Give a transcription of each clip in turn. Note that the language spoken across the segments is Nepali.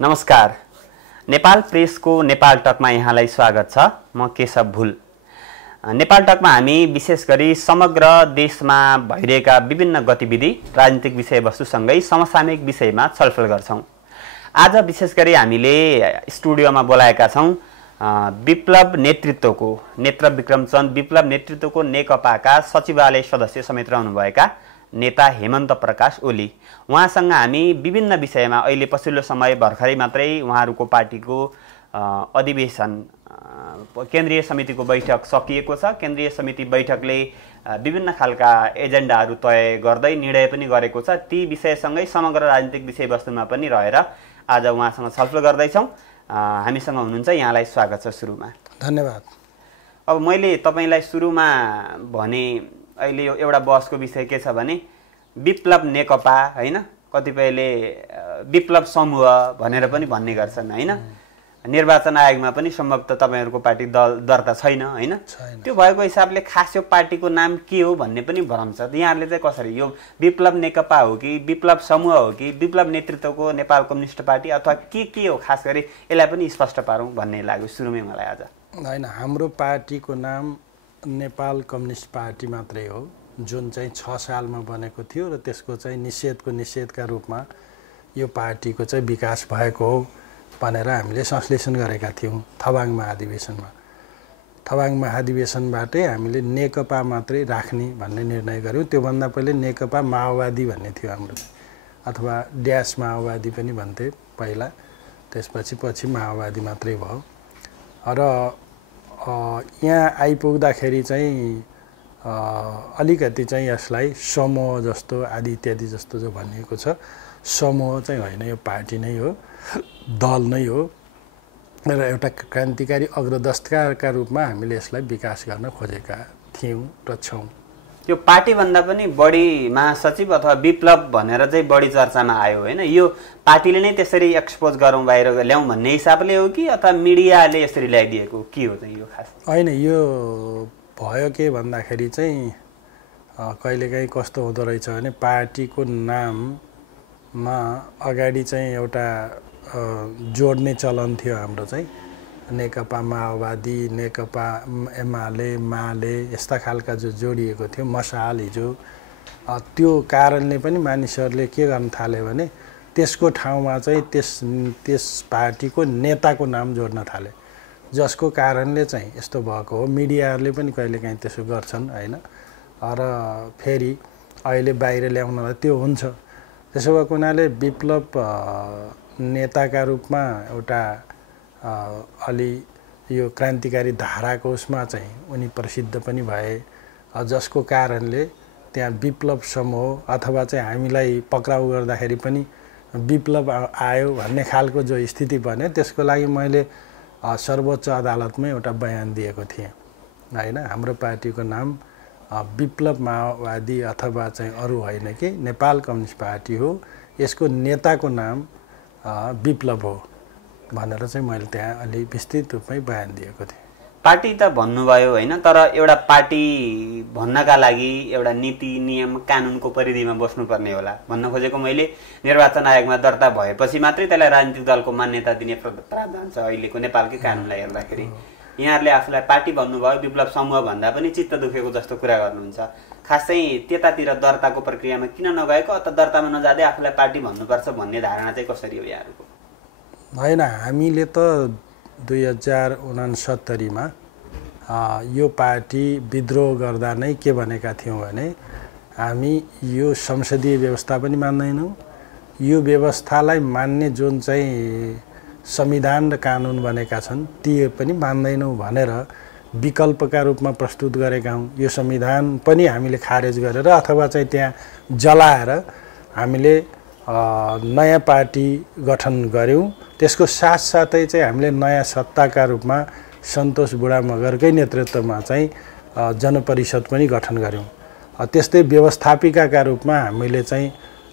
नमस्कार। नेपाल प्रेसको नेपाल टकमा यहाँलाई स्वागत छ। म केशव भुल। नेपाल टकमा हामी विशेष गरी समग्र देशमा भइरहेका विभिन्न गतिविधि, राजनीतिक विषयवस्तुसँगै समसामयिक विषयमा छलफल गर्छौं। आज विशेष गरी हामीले स्टुडियोमा बोलाएका छौं विप्लव नेतृत्वको नेत्र विक्रमचन्द विप्लव नेतृत्वको नेकपाका सचिवालय सदस्य समेत रहनुभएका नेता हेमन्त प्रकाश ओली। उहाँसँग हामी विभिन्न विषयमा अहिले पछिल्लो समय भर्खरै मात्रै उहाँहरूको पार्टीको अधिवेशन केन्द्रीय समितिको बैठक सकिएको छ। केन्द्रीय समिति बैठकले विभिन्न खालका एजेन्डाहरू तय गर्दै निर्णय पनि गरेको छ। ती विषयसँगै समग्र राजनीतिक विषयवस्तुमा पनि रहेर आज उहाँसँग छलफल गर्दैछौँ। हामीसँग हुनुहुन्छ, यहाँलाई स्वागत छ। सुरुमा धन्यवाद। अब मैले तपाईलाई सुरुमा भने अहिले एउटा बहसको विषय के छ भने विप्लव नेकपा हैन, कतिपयले विप्लव समूह भनेर पनि भन्ने गर्छन् हैन। निर्वाचन आयोगमा पनि सम्भवतः तपाईहरुको पार्टी दर्ता छैन हैन। त्यो भएको हिसाबले खास यो पार्टीको नाम के हो भन्ने पनि भ्रम छ। यहाँहरुले चाहिँ कसरी यो विप्लव नेकपा हो कि विप्लव समूह हो कि विप्लव नेतृत्वको नेपाल कम्युनिस्ट पार्टी अथवा के हो, खास गरी यसलाई पनि स्पष्ट पारौँ भन्ने लाग्यो सुरुमै मलाई आज। हैन, हाम्रो पार्टीको नाम नेपाल कम्युनिस्ट पार्टी मात्रै हो, जुन चाहिँ 6 सालमा बनेको थियो र त्यसको चाहिँ निषेधका रूपमा यो पार्टीको चाहिँ विकास भएको हो भनेर हामीले संश्लेषण गरेका थियौँ थबाङ महाधिवेशनमा। थबाङ महाधिवेशनबाटै हामीले नेकपा मात्रै राख्ने भन्ने निर्णय गर्यौँ। त्योभन्दा पहिले नेकपा माओवादी भन्ने थियो हाम्रो, अथवा ड्यास माओवादी पनि भन्थे पहिला। त्यसपछि माओवादी मात्रै भयो। र यहाँ आइपुग्दाखेरि चाहिँ अलिकति चाहिँ यसलाई समूह जस्तो आदि इत्यादि जस्तो जो भनिएको छ, समूह चाहिँ होइन, यो पार्टी नै हो, दल नै हो र एउटा क्रान्तिकारी अग्रदस्तका रूपमा हामीले यसलाई विकास गर्न खोजेका थियौँ र छौँ। यो पार्टीभन्दा पनि बढी महासचिव अथवा विप्लव भनेर चाहिँ बढी चर्चामा आयो होइन। यो पार्टीले नै त्यसरी एक्सपोज गरौँ, बाहिर ल्याउँ भन्ने हिसाबले हो कि अथवा मिडियाले यसरी ल्याइदिएको के हो चाहिँ यो खास? होइन, यो भयो के भन्दाखेरि चाहिँ कहिलेकाहीँ कस्तो हुँदो रहेछ भने पार्टीको नाममा अगाडि चाहिँ एउटा जोड्ने चलन थियो हाम्रो चाहिँ, नेकपा माओवादी, नेकपा एमाले, माले यस्ता खालका जो जोडिएको थियो, मसाल हिजो। त्यो कारणले पनि मानिसहरूले के गर्न थाले भने त्यसको ठाउँमा चाहिँ त्यस पार्टीको नेताको नाम जोड्न थाले, जसको कारणले चाहिँ यस्तो भएको हो। मिडियाहरूले पनि कहिलेकाहीँ त्यसो गर्छन् होइन। र फेरि अहिले बाहिर ल्याउनलाई त्यो हुन्छ। त्यसो भएको हुनाले विप्लव नेताका रूपमा एउटा अलि यो क्रान्तिकारी धाराको उसमा चाहिँ उनी प्रसिद्ध पनि भए, जसको कारणले त्यहाँ विप्लव समूह अथवा चाहिँ हामीलाई पक्राउ गर्दाखेरि पनि विप्लव आयो भन्ने खालको जो स्थिति बन्यो, त्यसको लागि मैले सर्वोच्च अदालतमा एउटा बयान दिएको थिएँ होइन। हाम्रो पार्टीको नाम विप्लव माओवादी अथवा चाहिँ अरू होइन कि नेपाल कम्युनिस्ट पार्टी हो, यसको नेताको नाम विप्लव हो भनेर चाहिँ मैले त्यहाँ अलि विस्तृत रूपमै बयान दिएको थिएँ। पार्टी त भन्नुभयो होइन, तर एउटा पार्टी भन्नका लागि एउटा नीति नियम कानुनको परिधिमा बस्नुपर्ने होला भन्न खोजेको मैले। निर्वाचन आयोगमा दर्ता भएपछि मात्रै त्यसलाई राजनीतिक दलको मान्यता दिने प्रावधान छ अहिलेको नेपालकै कानुनलाई हेर्दाखेरि। यहाँहरूले आफूलाई पार्टी भन्नुभयो, विप्लव समूह भन्दा पनि चित्त दुखेको जस्तो कुरा गर्नुहुन्छ। खास चाहिँ त्यतातिर दर्ताको प्रक्रियामा किन नगएको, अथवा दर्तामा नजाँदै आफूलाई पार्टी भन्नुपर्छ भन्ने धारणा चाहिँ कसरी हो यहाँहरूको? होइन, हामीले त 2069मा यो पार्टी विद्रोह गर्दा नै के भनेका थियौँ भने हामी यो संसदीय व्यवस्था पनि मान्दैनौँ, यो व्यवस्थालाई मान्ने जुन चाहिँ संविधान र कानुन बनेका छन् ती पनि मान्दैनौँ भनेर विकल्पका रूपमा प्रस्तुत गरेका हौँ। यो संविधान पनि हामीले खारेज गरेर अथवा चाहिँ त्यहाँ जलाएर हामीले नयाँ पार्टी गठन गऱ्यौँ। त्यसको साथसाथै चाहिँ हामीले नयाँ सत्ताका रूपमा सन्तोष बुढा मगरकै नेतृत्वमा चाहिँ जनपरिषद पनि गठन गऱ्यौँ। त्यस्तै व्यवस्थापिकाका रूपमा हामीले चाहिँ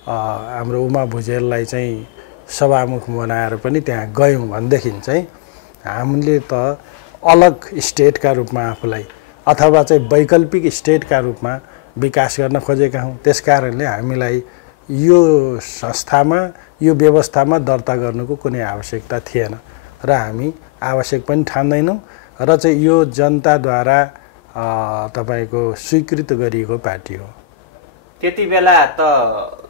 हाम्रो उमा भुजेललाई चाहिँ सभामुख बनाएर पनि त्यहाँ गयौँ भनेदेखि चाहिँ हामीले त अलग स्टेटका रूपमा आफूलाई अथवा चाहिँ वैकल्पिक स्टेटका रूपमा विकास गर्न खोजेका हौँ। त्यसकारणले हामीलाई यो संस्थामा यो व्यवस्थामा दर्ता गर्नुको कुनै आवश्यकता थिएन र हामी आवश्यक पनि ठान्दैनौँ र चाहिँ यो जनताद्वारा तपाईको स्वीकृत गरिएको पार्टी हो। त्यति बेला त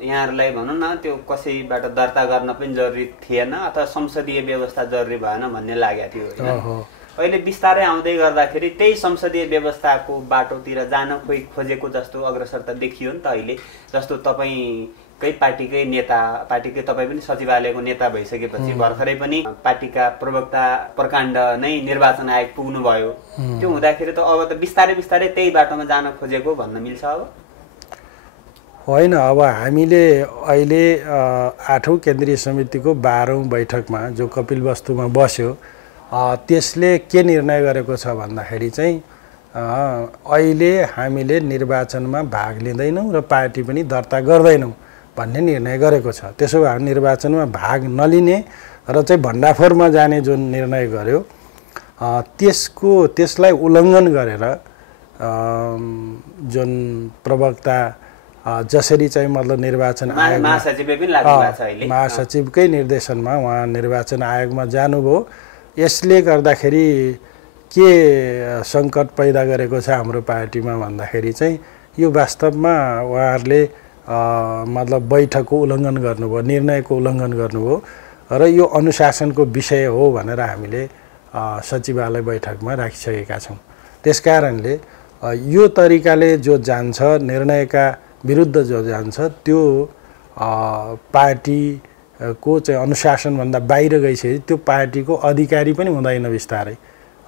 यहाँहरूलाई भनौँ न त्यो कसैबाट दर्ता गर्न पनि जरुरी थिएन अथवा संसदीय व्यवस्था जरुरी भएन भन्ने लागेको थियो होइन। अहिले बिस्तारै आउँदै गर्दाखेरि त्यही संसदीय व्यवस्थाको बाटोतिर जान खोजेको जस्तो अग्रसरता देखियो नि त अहिले। जस्तो तपाईँकै पार्टीकै नेता, पार्टीकै तपाईँ पनि सचिवालयको नेता भइसकेपछि भर्खरै पनि पार्टीका प्रवक्ता प्रकाण्ड नै निर्वाचन आयोग पुग्नुभयो। त्यो हुँदाखेरि त अब त बिस्तारै बिस्तारै त्यही बाटोमा जान खोजेको भन्न मिल्छ अब? होइन, अब हामीले अहिले 8औं केन्द्रीय समितिको 12औं बैठकमा जो कपिलवस्तुमा बस्यो त्यसले के निर्णय गरेको छ भन्दाखेरि चाहिँ अहिले हामीले निर्वाचनमा भाग लिँदैनौँ र पार्टी पनि दर्ता गर्दैनौँ भन्ने निर्णय गरेको छ। त्यसो भए निर्वाचनमा भाग नलिने र चाहिँ भण्डाफोरमा जाने जुन निर्णय गर्यो त्यसलाई उल्लङ्घन गरेर जुन प्रवक्ता जसरी चाहिँ मतलब निर्वाचन आयोग महासचिवकै निर्देशनमा उहाँ निर्वाचन आयोगमा जानुभयो। यसले गर्दाखेरि के सङ्कट पैदा गरेको छ हाम्रो पार्टीमा भन्दाखेरि चाहिँ यो वास्तवमा उहाँहरूले मतलब बैठकको उल्लङ्घन गर्नुभयो, निर्णयको उल्लङ्घन गर्नुभयो र यो अनुशासनको विषय हो भनेर हामीले सचिवालय बैठकमा राखिसकेका छौँ। त्यसकारणले यो तरिकाले जो जान्छ, निर्णयका विरुद्ध जो जान्छ, त्यो पार्टीको चाहिँ अनुशासनभन्दा बाहिर गइसकेपछि त्यो पार्टीको अधिकारी पनि हुँदैन, बिस्तारै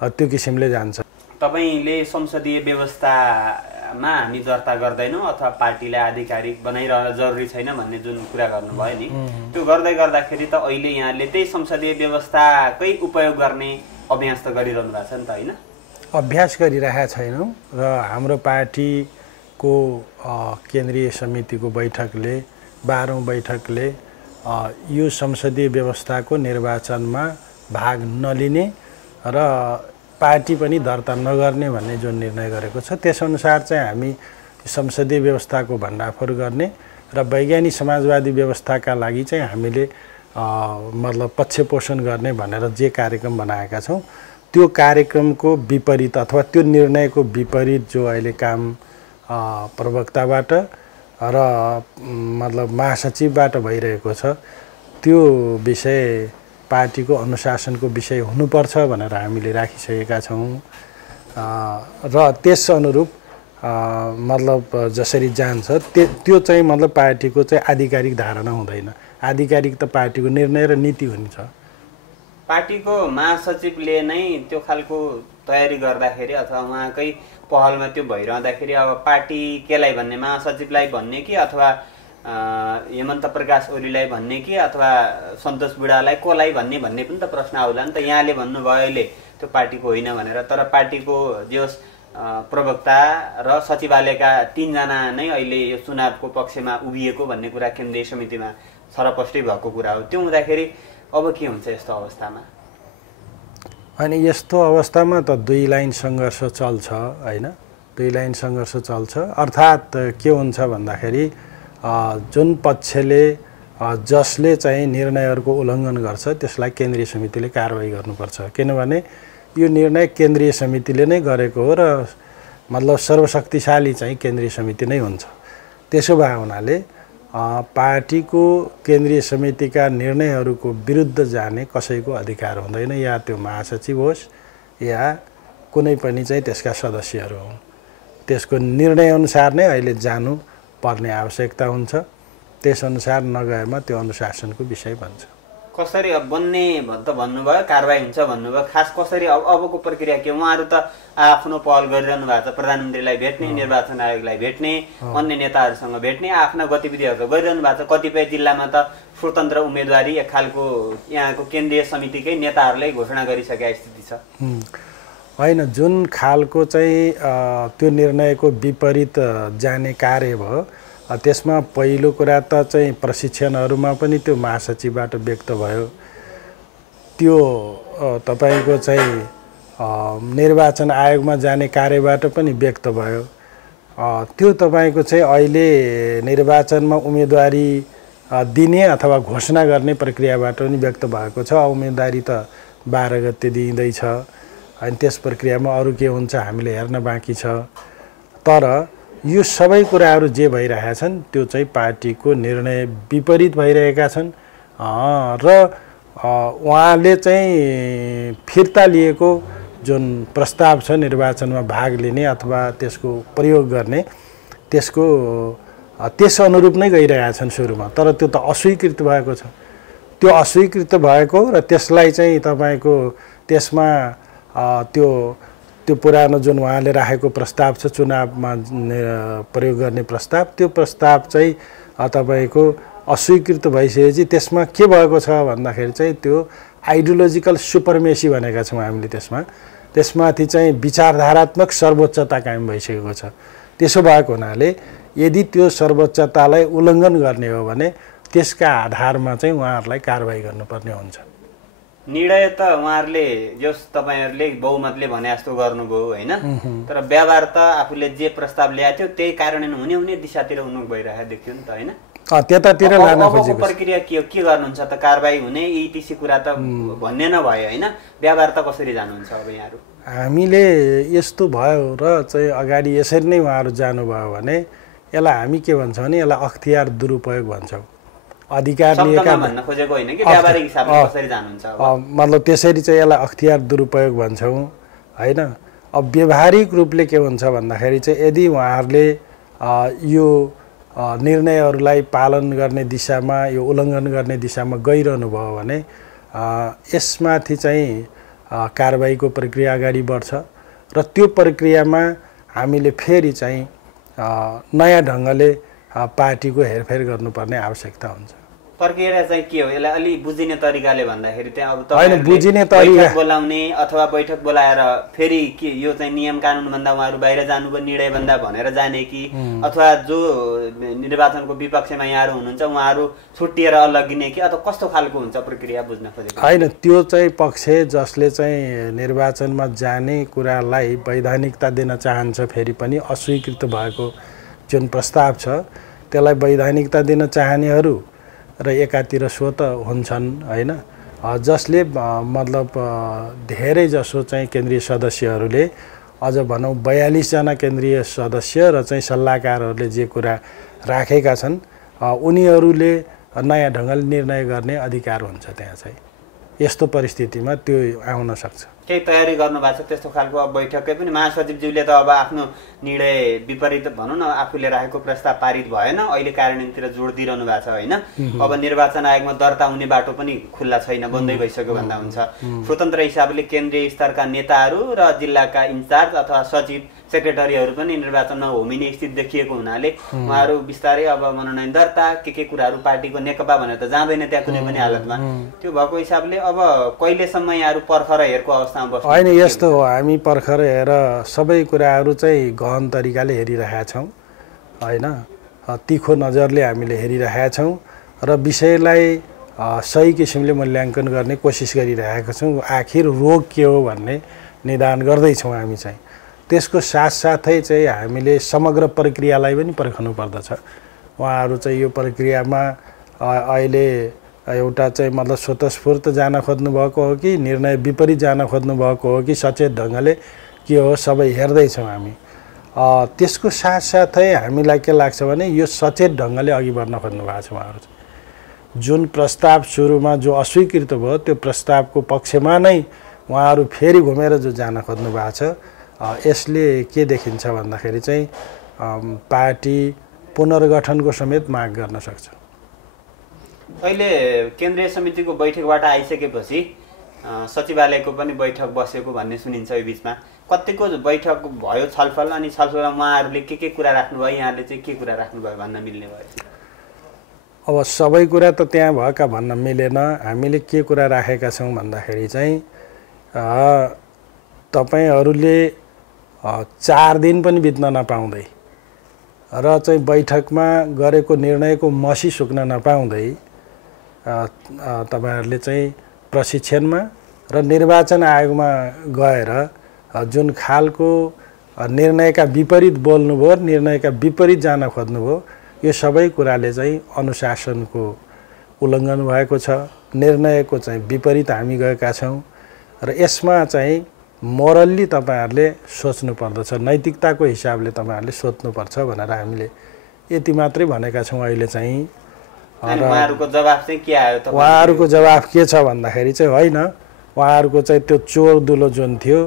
त्यो किसिमले जान्छ। तपाईँले संसदीय व्यवस्थामा हामी दर्ता गर्दैनौँ अथवा पार्टीलाई आधिकारिक बनाइरहन जरुरी छैन भन्ने जुन कुरा गर्नुभयो नि, त्यो गर्दै गर्दाखेरि त अहिले यहाँले त्यही संसदीय व्यवस्थाकै उपयोग गर्ने अभ्यास त गरिरहनु भएको छ नि त होइन? अभ्यास गरिरहेका छैनौँ र हाम्रो पार्टीको केन्द्रीय समितिको बैठकले 12औं बैठकले यो संसदीय व्यवस्थाको निर्वाचनमा भाग नलिने र पार्टी पनि दर्ता नगर्ने भन्ने जुन निर्णय गरेको छ त्यसअनुसार चाहिँ हामी संसदीय व्यवस्थाको भण्डाफोर गर्ने र वैज्ञानिक समाजवादी व्यवस्थाका लागि चाहिँ हामीले मतलब पक्षपोषण गर्ने भनेर जे कार्यक्रम बनाएका छौँ त्यो कार्यक्रमको विपरीत अथवा त्यो निर्णयको विपरीत जो अहिले काम प्रवक्ताबाट र मतलब महासचिवबाट भइरहेको छ त्यो विषय पार्टीको अनुशासनको विषय हुनुपर्छ भनेर हामीले राखिसकेका छौँ र त्यस अनुरूप मतलब जसरी जान्छ त्यो चाहिँ मतलब पार्टीको चाहिँ आधिकारिक धारणा हुँदैन। आधिकारिक त पार्टीको निर्णय र नीति हुन्छ। पार्टीको महासचिवले नै त्यो खालको तयारी गर्दाखेरि अथवा उहाँकै पहलमा त्यो भइरहँदाखेरि अब पार्टी केलाई भन्ने, महासचिवलाई भन्ने कि अथवा हेमन्त प्रकाश ओलीलाई भन्ने कि अथवा सन्तोष बुढालाई कोलाई भन्ने पनि त प्रश्न आउला नि त। यहाँले भन्नुभयो अहिले त्यो पार्टीको होइन भनेर, तर पार्टीको जो प्रवक्ता र सचिवालयका 3 जना नै अहिले यो चुनावको पक्षमा उभिएको भन्ने कुरा केन्द्रीय समितिमा छरपष्टै भएको कुरा हो। त्यो हुँदाखेरि अब के हुन्छ यस्तो अवस्थामा? अनि यस्तो अवस्थामा त 2 लाइन सङ्घर्ष चल्छ होइन, 2 लाइन सङ्घर्ष चल्छ। अर्थात् के हुन्छ भन्दाखेरि जुन पक्षले जसले चाहिँ निर्णयहरूको उल्लङ्घन गर्छ त्यसलाई केन्द्रीय समितिले कारबाही गर्नुपर्छ, किनभने यो निर्णय केन्द्रीय समितिले नै गरेको हो र मतलब सर्वशक्तिशाली चाहिँ केन्द्रीय समिति नै हुन्छ। त्यसो भए हुनाले पार्टीको केन्द्रीय समितिका निर्णयहरूको विरुद्ध जाने कसैको अधिकार हुँदैन, या त्यो महासचिव होस् या कुनै पनि चाहिँ त्यसका सदस्यहरू हुन्। त्यसको निर्णयअनुसार नै अहिले जानु पर्ने आवश्यकता हुन्छ। त्यसअनुसार नगएमा त्यो अनुशासनको विषय बन्छ। कसरी अब बन्ने त भन्नुभयो, कारबाही हुन्छ भन्नुभयो, खास कसरी अबको प्रक्रिया के? उहाँहरू त आफ्नो पहल गरिरहनु भएको छ, प्रधानमन्त्रीलाई भेट्ने, निर्वाचन आयोगलाई भेट्ने, अन्य नेताहरूसँग भेट्ने, आफ्ना गतिविधिहरू त गरिरहनु भएको छ। कतिपय जिल्लामा त स्वतन्त्र उम्मेदवारी एक खालको यहाँको केन्द्रीय समितिकै नेताहरूले घोषणा गरिसकेका स्थिति छ। होइन, जुन खालको चाहिँ त्यो निर्णयको विपरीत जाने कार्य भयो त्यसमा पहिलो कुरा त चाहिँ प्रशिक्षणहरूमा पनि त्यो महासचिवबाट व्यक्त भयो। त्यो तपाईको चाहिँ निर्वाचन आयोगमा जाने कार्यबाट पनि व्यक्त भयो। त्यो तपाईँको चाहिँ अहिले निर्वाचनमा उम्मेदवारी दिने अथवा घोषणा गर्ने प्रक्रियाबाट पनि व्यक्त भएको छ। उम्मेदवारी त 12 गते दिइँदैछ, अनि त्यस प्रक्रियामा अरू के हुन्छ हामीले हेर्न बाँकी छ। तर यो सबै कुराहरू जे भइरहेछन् त्यो चाहिँ पार्टीको निर्णय विपरीत भइरहेका छन् र उहाँले चाहिँ फिर्ता लिएको जुन प्रस्ताव छ निर्वाचनमा भाग लिने अथवा त्यसको प्रयोग गर्ने, त्यस अनुरूप नै गइरहेछन् सुरुमा। तर त्यो त अस्वीकृत भएको छ। त्यो अस्वीकृत भएको र त्यसलाई चाहिँ तपाईँको त्यसमा त्यो पुरानो जुन उहाँले राखेको प्रस्ताव छ चुनावमा प्रयोग गर्ने प्रस्ताव, त्यो प्रस्ताव चाहिँ तपाईँको अस्वीकृत भइसकेपछि त्यसमा के भएको छ भन्दाखेरि चाहिँ त्यो आइडियोलोजिकल सुपरमेसी भनेका छौँ हामीले। त्यसमाथि चाहिँ विचारधारात्मक सर्वोच्चता कायम भइसकेको छ। त्यसो भएको हुनाले यदि त्यो सर्वोच्चतालाई उल्लङ्घन गर्ने हो भने त्यसका आधारमा चाहिँ उहाँहरूलाई कारबाही गर्नुपर्ने हुन्छ। निर्णय त उहाँहरूले जस तपाईँहरूले बहुमतले भने जस्तो गर्नुभयो होइन, तर व्यवहार त आफूले जे प्रस्ताव ल्याएको थियो त्यही कार्यान्वयन हुने दिशातिर उन्मुख भइरहेको देखियो नि त होइन। त्यतातिर लान खोजेको प्रक्रिया के गर्नुहुन्छ त? कारबाही हुने इटिसी कुरा त भन्ने नभयो होइन, व्यवहार त कसरी जानुहुन्छ अब यहाँहरू? हामीले यस्तो भयो र चाहिँ अगाडि यसरी नै उहाँहरू जानुभयो भने यसलाई हामी के भन्छौँ भने यसलाई अख्तियार दुरुपयोग भन्छौँ। अधिकार लिएका भन्न खोजेको होइन कि व्यावहारिक हिसाबले कसरी जानुहुन्छ मतलब त्यसरी चाहिँ यसलाई अख्तियार दुरुपयोग भन्छौँ होइन। अब व्यावहारिक रूपले के हुन्छ भन्दाखेरि चाहिँ यदि उहाँहरूले यो निर्णयहरूलाई पालन गर्ने दिशामा, यो उल्लङ्घन गर्ने दिशामा गइरहनु भयो भने यसमाथि चाहिँ कारबाहीको प्रक्रिया अगाडि बढ्छ र त्यो प्रक्रियामा हामीले फेरि चाहिँ नयाँ ढङ्गले पार्टीको हेरफेर गर्नुपर्ने आवश्यकता हुन्छ। प्रक्रिया चाहिँ के हो? यसलाई अलि बुझिने तरिकाले भन्दाखेरि त्यहाँ अब होइन बुझिने तरिका बोलाउने अथवा बैठक बोलाएर फेरि के यो चाहिँ नियम कानुन भन्दा उहाँहरू बाहिर जानुभयो निर्णय भन्दा भनेर जाने कि अथवा जो निर्वाचनको विपक्षमा यहाँहरू हुनुहुन्छ उहाँहरू छुट्टिएर अलगिने कि अथवा कस्तो खालको हुन्छ प्रक्रिया बुझ्न खोजेको? होइन, त्यो चाहिँ पक्ष जसले चाहिँ निर्वाचनमा जाने कुरालाई वैधानिकता दिन चाहन्छ फेरि पनि अस्वीकृत भएको जुन प्रस्ताव छ त्यसलाई वैधानिकता दिन चाहनेहरू र एकातिर सो त हुन्छन् होइन, जसले मतलब धेरै जसो चाहिँ केन्द्रीय सदस्यहरूले अझ भनौँ 42 जना केन्द्रीय सदस्य र चाहिँ सल्लाहकारहरूले जे कुरा राखेका छन् उनीहरूले नयाँ ढङ्गले निर्णय गर्ने अधिकार हुन्छ। त्यहाँ चाहिँ यस्तो परिस्थितिमा त्यो आउन सक्छ। केही तयारी गर्नु भएको छ त्यस्तो खालको? अब बैठकै पनि महासचिवज्यूले त अब आफ्नो निर्णय विपरीत भनौँ न आफूले राखेको प्रस्ताव पारित भएन, अहिले कार्यान्वयनतिर जोड दिइरहनु भएको छ होइन। अब निर्वाचन आयोगमा दर्ता हुने बाटो पनि खुल्ला छैन, बन्दै भइसक्यो भन्दा हुन्छ। स्वतन्त्र हिसाबले केन्द्रीय स्तरका नेताहरू र जिल्लाका इन्चार्ज अथवा सचिव सेक्रेटरीहरू पनि निर्वाचनमा होमिने स्थिति देखिएको हुनाले उहाँहरू बिस्तारै अब मनोनयन दर्ता के कुराहरू पार्टीको नेकपा भनेर त जाँदैन त्यहाँ कुनै पनि हालतमा। त्यो भएको हिसाबले अब कहिलेसम्म यहाँहरू पर्खर हेरको अवस्थामा बस्नु? होइन, यस्तो हो, हामी पर्खर हेर सबै कुराहरू चाहिँ गहन तरिकाले हेरिरहेका छौँ होइन, तीखो नजरले हामीले हेरिरहेका छौँ र विषयलाई सही किसिमले मूल्याङ्कन गर्ने कोसिस गरिरहेका छौँ। आखिर रोग के हो भन्ने निदान गर्दैछौँ हामी चाहिँ। त्यसको साथसाथै चाहिँ हामीले समग्र प्रक्रियालाई पनि पर्खनु पर्दछ। उहाँहरू चाहिँ यो प्रक्रियामा अहिले एउटा चाहिँ मतलब स्वतस्फूर्त जान खोज्नु भएको हो कि निर्णय विपरीत जान खोज्नु भएको हो कि सचेत ढङ्गले के हो सबै हेर्दैछौँ हामी। त्यसको साथसाथै हामीलाई के लाग्छ भने यो सचेत ढङ्गले अघि बढ्न खोज्नु भएको छ उहाँहरू। जुन प्रस्ताव सुरुमा जो अस्वीकृत भयो त्यो प्रस्तावको पक्षमा नै उहाँहरू फेरि घुमेर जो जान खोज्नु भएको छ, यसले के देखिन्छ भन्दाखेरि चाहिँ पार्टी पुनर्गठनको समेत माग गर्न सक्छ। अहिले केन्द्रीय समितिको बैठकबाट आइसकेपछि सचिवालयको पनि बैठक बसेको भन्ने सुनिन्छ। यो बिचमा कतिको बैठक भयो छलफल, अनि छलफलमा उहाँहरूले के कुरा राख्नुभयो, यहाँले चाहिँ के कुरा राख्नुभयो भन्न मिल्ने भयो? अब सबै कुरा त त्यहाँ भएका भन्न मिलेन। हामीले के कुरा राखेका छौँ भन्दाखेरि चाहिँ तपाईँहरूले 4 दिन पनि बित्न नपाउँदै र चाहिँ बैठकमा गरेको निर्णयको मसी सुक्न नपाउँदै तपाईँहरूले चाहिँ प्रशिक्षणमा र निर्वाचन आयोगमा गएर जुन खालको निर्णयका विपरीत बोल्नुभयो, निर्णयका विपरीत जान खोज्नुभयो। यो सबै कुराले चाहिँ अनुशासनको उल्लङ्घन भएको छ, निर्णयको चाहिँ विपरीत हामी गएका छौँ र यसमा चाहिँ मोरल्ली तपाईहरुले सोच्नु पर्दछ, नैतिकताको हिसाबले तपाईहरुले सोच्नुपर्छ भनेर हामीले यति मात्रै भनेका छौँ। अहिले चाहिँ उहाँहरुको जवाफ चाहिँ के आयो त? उहाँहरुको जवाफ के छ भन्दाखेरि चाहिँ होइन, उहाँहरुको चाहिँ त्यो चोर दुलो जुन थियो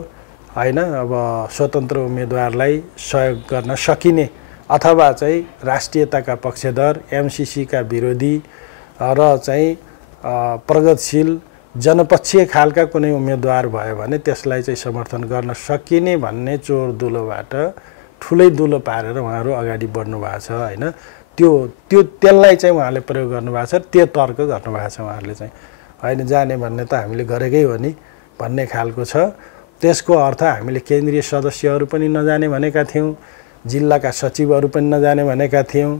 होइन, अब स्वतन्त्र उम्मेदवारलाई सहयोग गर्न सकिने अथवा चाहिँ राष्ट्रियताका पक्षधर, एमसीसीका विरोधी र चाहिँ प्रगतिशील जनपक्षीय खालका कुनै उम्मेदवार भयो भने त्यसलाई चाहिँ समर्थन गर्न सकिने भन्ने चोर दुलोबाट ठुलै दुलो पारेर उहाँहरू अगाडि बढ्नु भएको छ होइन। त्यसलाई चाहिँ उहाँले प्रयोग गर्नुभएको छ, त्यो तर्क गर्नुभएको छ उहाँहरूले चाहिँ। होइन जाने भन्ने त हामीले गरेकै हो नि भन्ने खालको छ। त्यसको अर्थ हामीले केन्द्रीय सदस्यहरू पनि नजाने भनेका थियौँ, जिल्लाका सचिवहरू पनि नजाने भनेका थियौँ।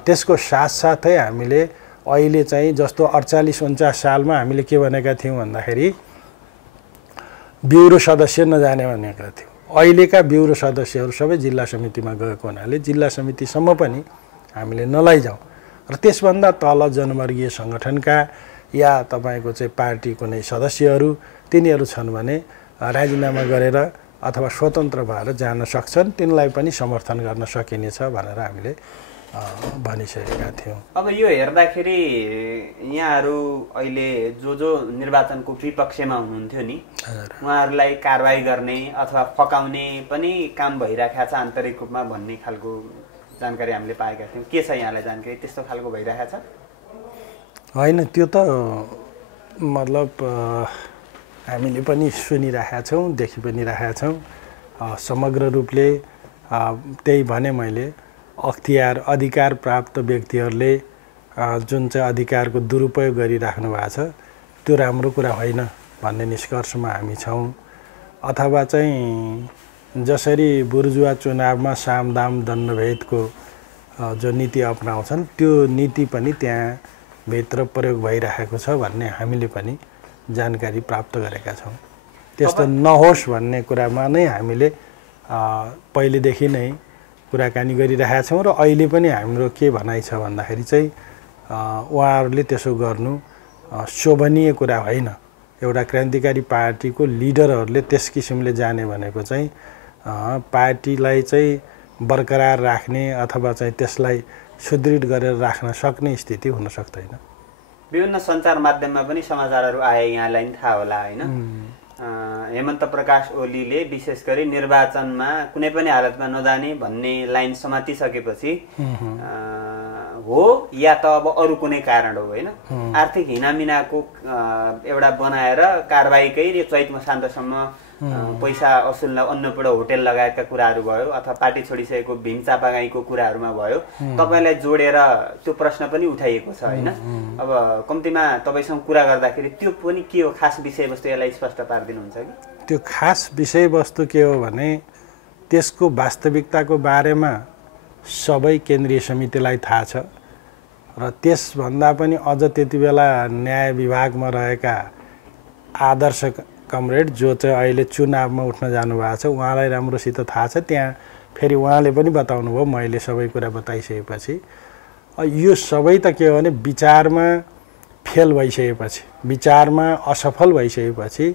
त्यसको साथसाथै हामीले अहिले चाहिँ जस्तो 48-49 सालमा हामीले के भनेका थियौँ भन्दाखेरि ब्युरो सदस्य नजाने भनेका थियौँ। अहिलेका ब्युरो सदस्यहरू सबै जिल्ला समितिमा गएको हुनाले जिल्ला समितिसम्म पनि हामीले नलैजाउँ र त्यसभन्दा तल जनवर्गीय सङ्गठनका या तपाईँको चाहिँ पार्टी कुनै सदस्यहरू तिनीहरू छन् भने राजीनामा गरेर अथवा स्वतन्त्र भएर जान सक्छन्, तिनलाई पनि समर्थन गर्न सकिनेछ भनेर हामीले भनिसकेका थियौँ। अब यो हेर्दाखेरि यहाँहरू अहिले जो निर्वाचनको विपक्षमा हुनुहुन्थ्यो नि, उहाँहरूलाई कारवाही गर्ने अथवा फकाउने पनि काम भइरहेको छ आन्तरिक रूपमा भन्ने खालको जानकारी हामीले पाएका थियौँ। के छ यहाँलाई जानकारी, त्यस्तो खालको भइरहेको छ? होइन, त्यो त मतलब हामीले पनि सुनिरहेका छौँ, देखि पनि रहेका छौँ। समग्र रूपले त्यही भने मैले, अधिकार प्राप्त व्यक्तिहरूले जुन चाहिँ अधिकारको दुरुपयोग गरिराख्नु भएको छ त्यो राम्रो कुरा होइन भन्ने निष्कर्षमा हामी छौँ। अथवा चाहिँ जसरी बुर्जुवा चुनावमा सामदाम दण्डभेदको जो नीति अपनाउँछन् त्यो नीति पनि त्यहाँ भित्र प्रयोग भइरहेको छ भन्ने हामीले पनि जानकारी प्राप्त गरेका छौँ। त्यस्तो नहोस् भन्ने कुरामा नै हामीले पहिलेदेखि नै कुराकानी गरिरहेका छौँ र अहिले पनि हाम्रो के भनाइ छ भन्दाखेरि चाहिँ उहाँहरूले त्यसो गर्नु शोभनीय कुरा होइन। एउटा क्रान्तिकारी पार्टीको लिडरहरूले त्यस किसिमले जाने भनेको चाहिँ पार्टीलाई चाहिँ बरकरार राख्ने अथवा चाहिँ त्यसलाई सुदृढ गरेर राख्न सक्ने स्थिति हुन सक्दैन। विभिन्न सञ्चार माध्यममा पनि समाचारहरू आए, यहाँलाई पनि थाहा होला होइन। हेमन्त प्रकाश ओलीले विशेष गरी निर्वाचनमा कुनै पनि हालतमा नजाने भन्ने लाइन समातिसकेपछि हो या त अब अरू कुनै कारण हो होइन, आर्थिक हिनामिनाको एउटा बनाएर कारबाहीकै चैत मसान्तसम्म पैसा असुल्न अन्नपूर्ण होटेल लगायतका कुराहरू भयो अथवा पार्टी छोडिसकेको भीम चापागाईको कुराहरूमा भयो, तपाईँलाई जोडेर त्यो प्रश्न पनि उठाइएको छ होइन। अब कम्तीमा तपाईँसँग कुरा गर्दाखेरि त्यो पनि के हो खास विषयवस्तु, यसलाई स्पष्ट पारिदिनुहुन्छ कि? त्यो खास विषयवस्तु के हो भने त्यसको वास्तविकताको बारेमा सबै केन्द्रीय समितिलाई थाहा छ र त्यसभन्दा पनि अझ त्यति बेला न्याय विभागमा रहेका आदर्श कमरेड जो चाहिँ अहिले चुनावमा उठ्न जानुभएको छ उहाँलाई राम्रोसित थाहा छ। त्यहाँ फेरि उहाँले पनि बताउनु भयो, मैले सबै कुरा बताइसकेपछि यो सबै त के हो भने विचारमा फेल भइसकेपछि, विचारमा असफल भइसकेपछि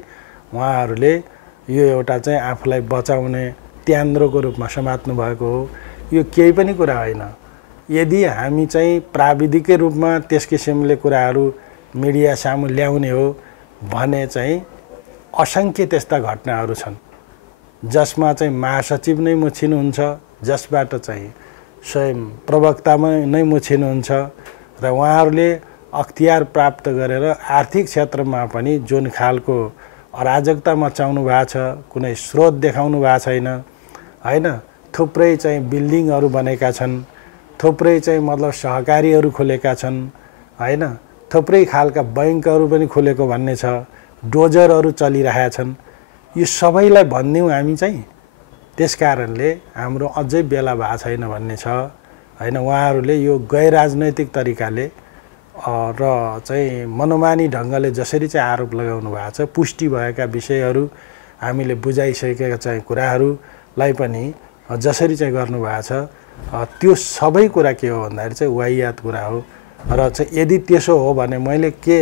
उहाँहरूले यो एउटा चाहिँ आफूलाई बचाउने त्यान्द्रोको रूपमा समात्नु भएको हो। यो केही पनि कुरा होइन। यदि हामी चाहिँ प्राविधिकै रूपमा त्यस किसिमले कुराहरू मिडिया सामु ल्याउने हो भने चाहिँ असङ्ख्य त्यस्ता घटनाहरू छन् जसमा चाहिँ महासचिव नै मुछिनुहुन्छ, जसबाट चाहिँ स्वयं प्रवक्तामा नै मुछिनुहुन्छ र उहाँहरूले अख्तियार प्राप्त गरेर आर्थिक क्षेत्रमा पनि जुन खालको अराजकता मचाउनु भएको छ, कुनै स्रोत देखाउनु भएको छैन होइन। थुप्रै चाहिँ बिल्डिङहरू बनेका छन्, थुप्रै चाहिँ मतलब सहकारीहरू खोलेका छन् होइन, थुप्रै खालका बैङ्कहरू पनि खोलेको भन्ने छ, डोजरहरू चलिरहेका छन्। यो सबैलाई भनिदिउँ हामी चाहिँ, त्यस कारणले हाम्रो अझै बेला भएको छैन भन्ने छ होइन। उहाँहरूले यो गैर राजनैतिक तरिकाले र चाहिँ मनोमानी ढङ्गले जसरी चाहिँ आरोप लगाउनु भएको छ, पुष्टि भएका विषयहरू हामीले बुझाइसकेका चाहिँ कुराहरू लाई पनि जसरी चाहिँ गर्नुभएको छ त्यो सबै कुरा के हो भन्दाखेरि चाहिँ वाहियात कुरा हो र चाहिँ यदि त्यसो हो भने मैले के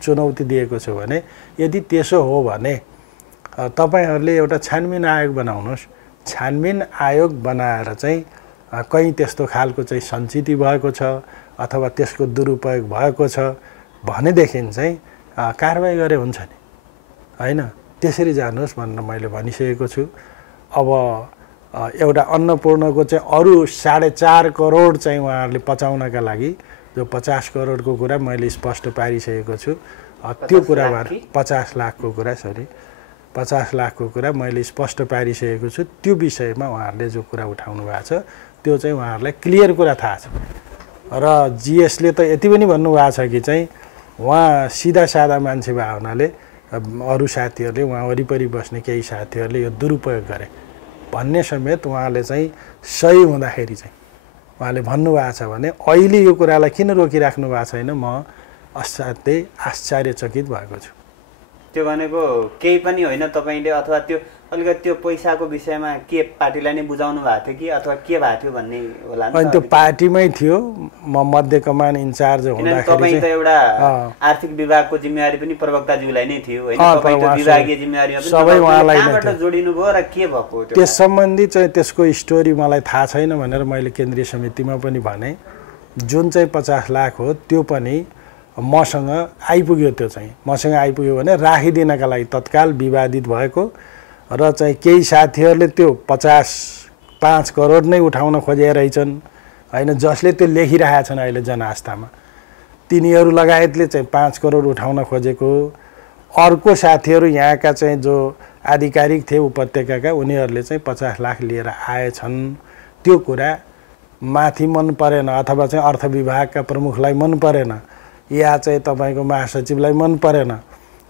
चुनौती दिएको छु भने यदि त्यसो हो भने तपाईहरूले एउटा छानबिन आयोग बनाउनुहोस्। छानबिन आयोग बनाएर चाहिँ कहीँ त्यस्तो खालको चाहिँ सञ्चित भएको छ अथवा त्यसको दुरुपयोग भएको छ भनेदेखि चाहिँ कारबाही गरे हुन्छ नि हैन। त्यसरी जानुहोस् भनेर मैले भनिसकेको छु। अब एउटा अन्नपूर्णको चाहिँ अरू 4.5 करोड चाहिँ उहाँहरूले पचाउनका लागि जो 50 करोडको कुरा मैले स्पष्ट पारिसकेको छु। त्यो कुरामा 50 लाखको कुरा 50 लाखको कुरा मैले स्पष्ट पारिसकेको छु। त्यो विषयमा उहाँहरूले जो कुरा उठाउनु भएको छ त्यो चाहिँ उहाँहरूलाई क्लियर कुरा थाहा छ। र जीएसले त यति पनि भन्नुभएको छ कि चाहिँ उहाँ सिधा सादा मान्छे भए हुनाले अरू साथीहरूले उहाँ वरिपरि बस्ने केही साथीहरूले यो दुरुपयोग गरे भन्ने समेत उहाँले चाहिँ सही हुँदाखेरि चाहिँ उहाँले भन्नुभएको छ भने अहिले यो कुरालाई किन रोकिराख्नु भएको छैन म असाध्यै आश्चर्यचकित भएको छु। त्यो भनेको केही पनि होइन तपाईले अथवा त्यो अलिकति त्यो पैसाको विषयमा के पार्टीलाई नै बुझाउनु भएको थियो कि अथवा के भएको थियो भन्ने होला नि। अनि त्यो पार्टीमै थियो म मध्य कमान इन्चार्ज हुँदाखेरि तपाईँ त एउटा आर्थिक विभागको जिम्मेवारी पनि प्रवक्ताज्यूलाई नै थियो हैन। तपाईँ त विभागीय जिम्मेवारीमा पनि सबै उहाँलाई नै कहाँबाट जोडिनु भयो र के भएको त्यो त्यस सम्बन्धी चाहिँ त्यसको स्टोरी मलाई थाहा छैन भनेर मैले केन्द्रीय समितिमा पनि भने। जुन चाहिँ 50 लाख हो त्यो पनि मसँग आइपुग्यो। त्यो चाहिँ मसँग आइपुग्यो भने राखिदिनका लागि तत्काल विवादित भएको र चाहिँ केही साथीहरूले त्यो 5 करोड नै उठाउन खोजेर रहेछन् हैन। जसले त्यो लेखिरहेछन् अहिले जनआस्थामा तिनीहरू लगायतले चाहिँ 5 करोड उठाउन खोजेको। अर्को साथीहरू यहाँका चाहिँ जो आधिकारिक थिए उपत्यकाका उनीहरूले चाहिँ 50 लाख लिएर आएछन्। त्यो कुरा माथि मन परेन अथवा चाहिँ अर्थ विभागका प्रमुखलाई मन परेन या चाहिँ तपाईँको महासचिवलाई मन परेन।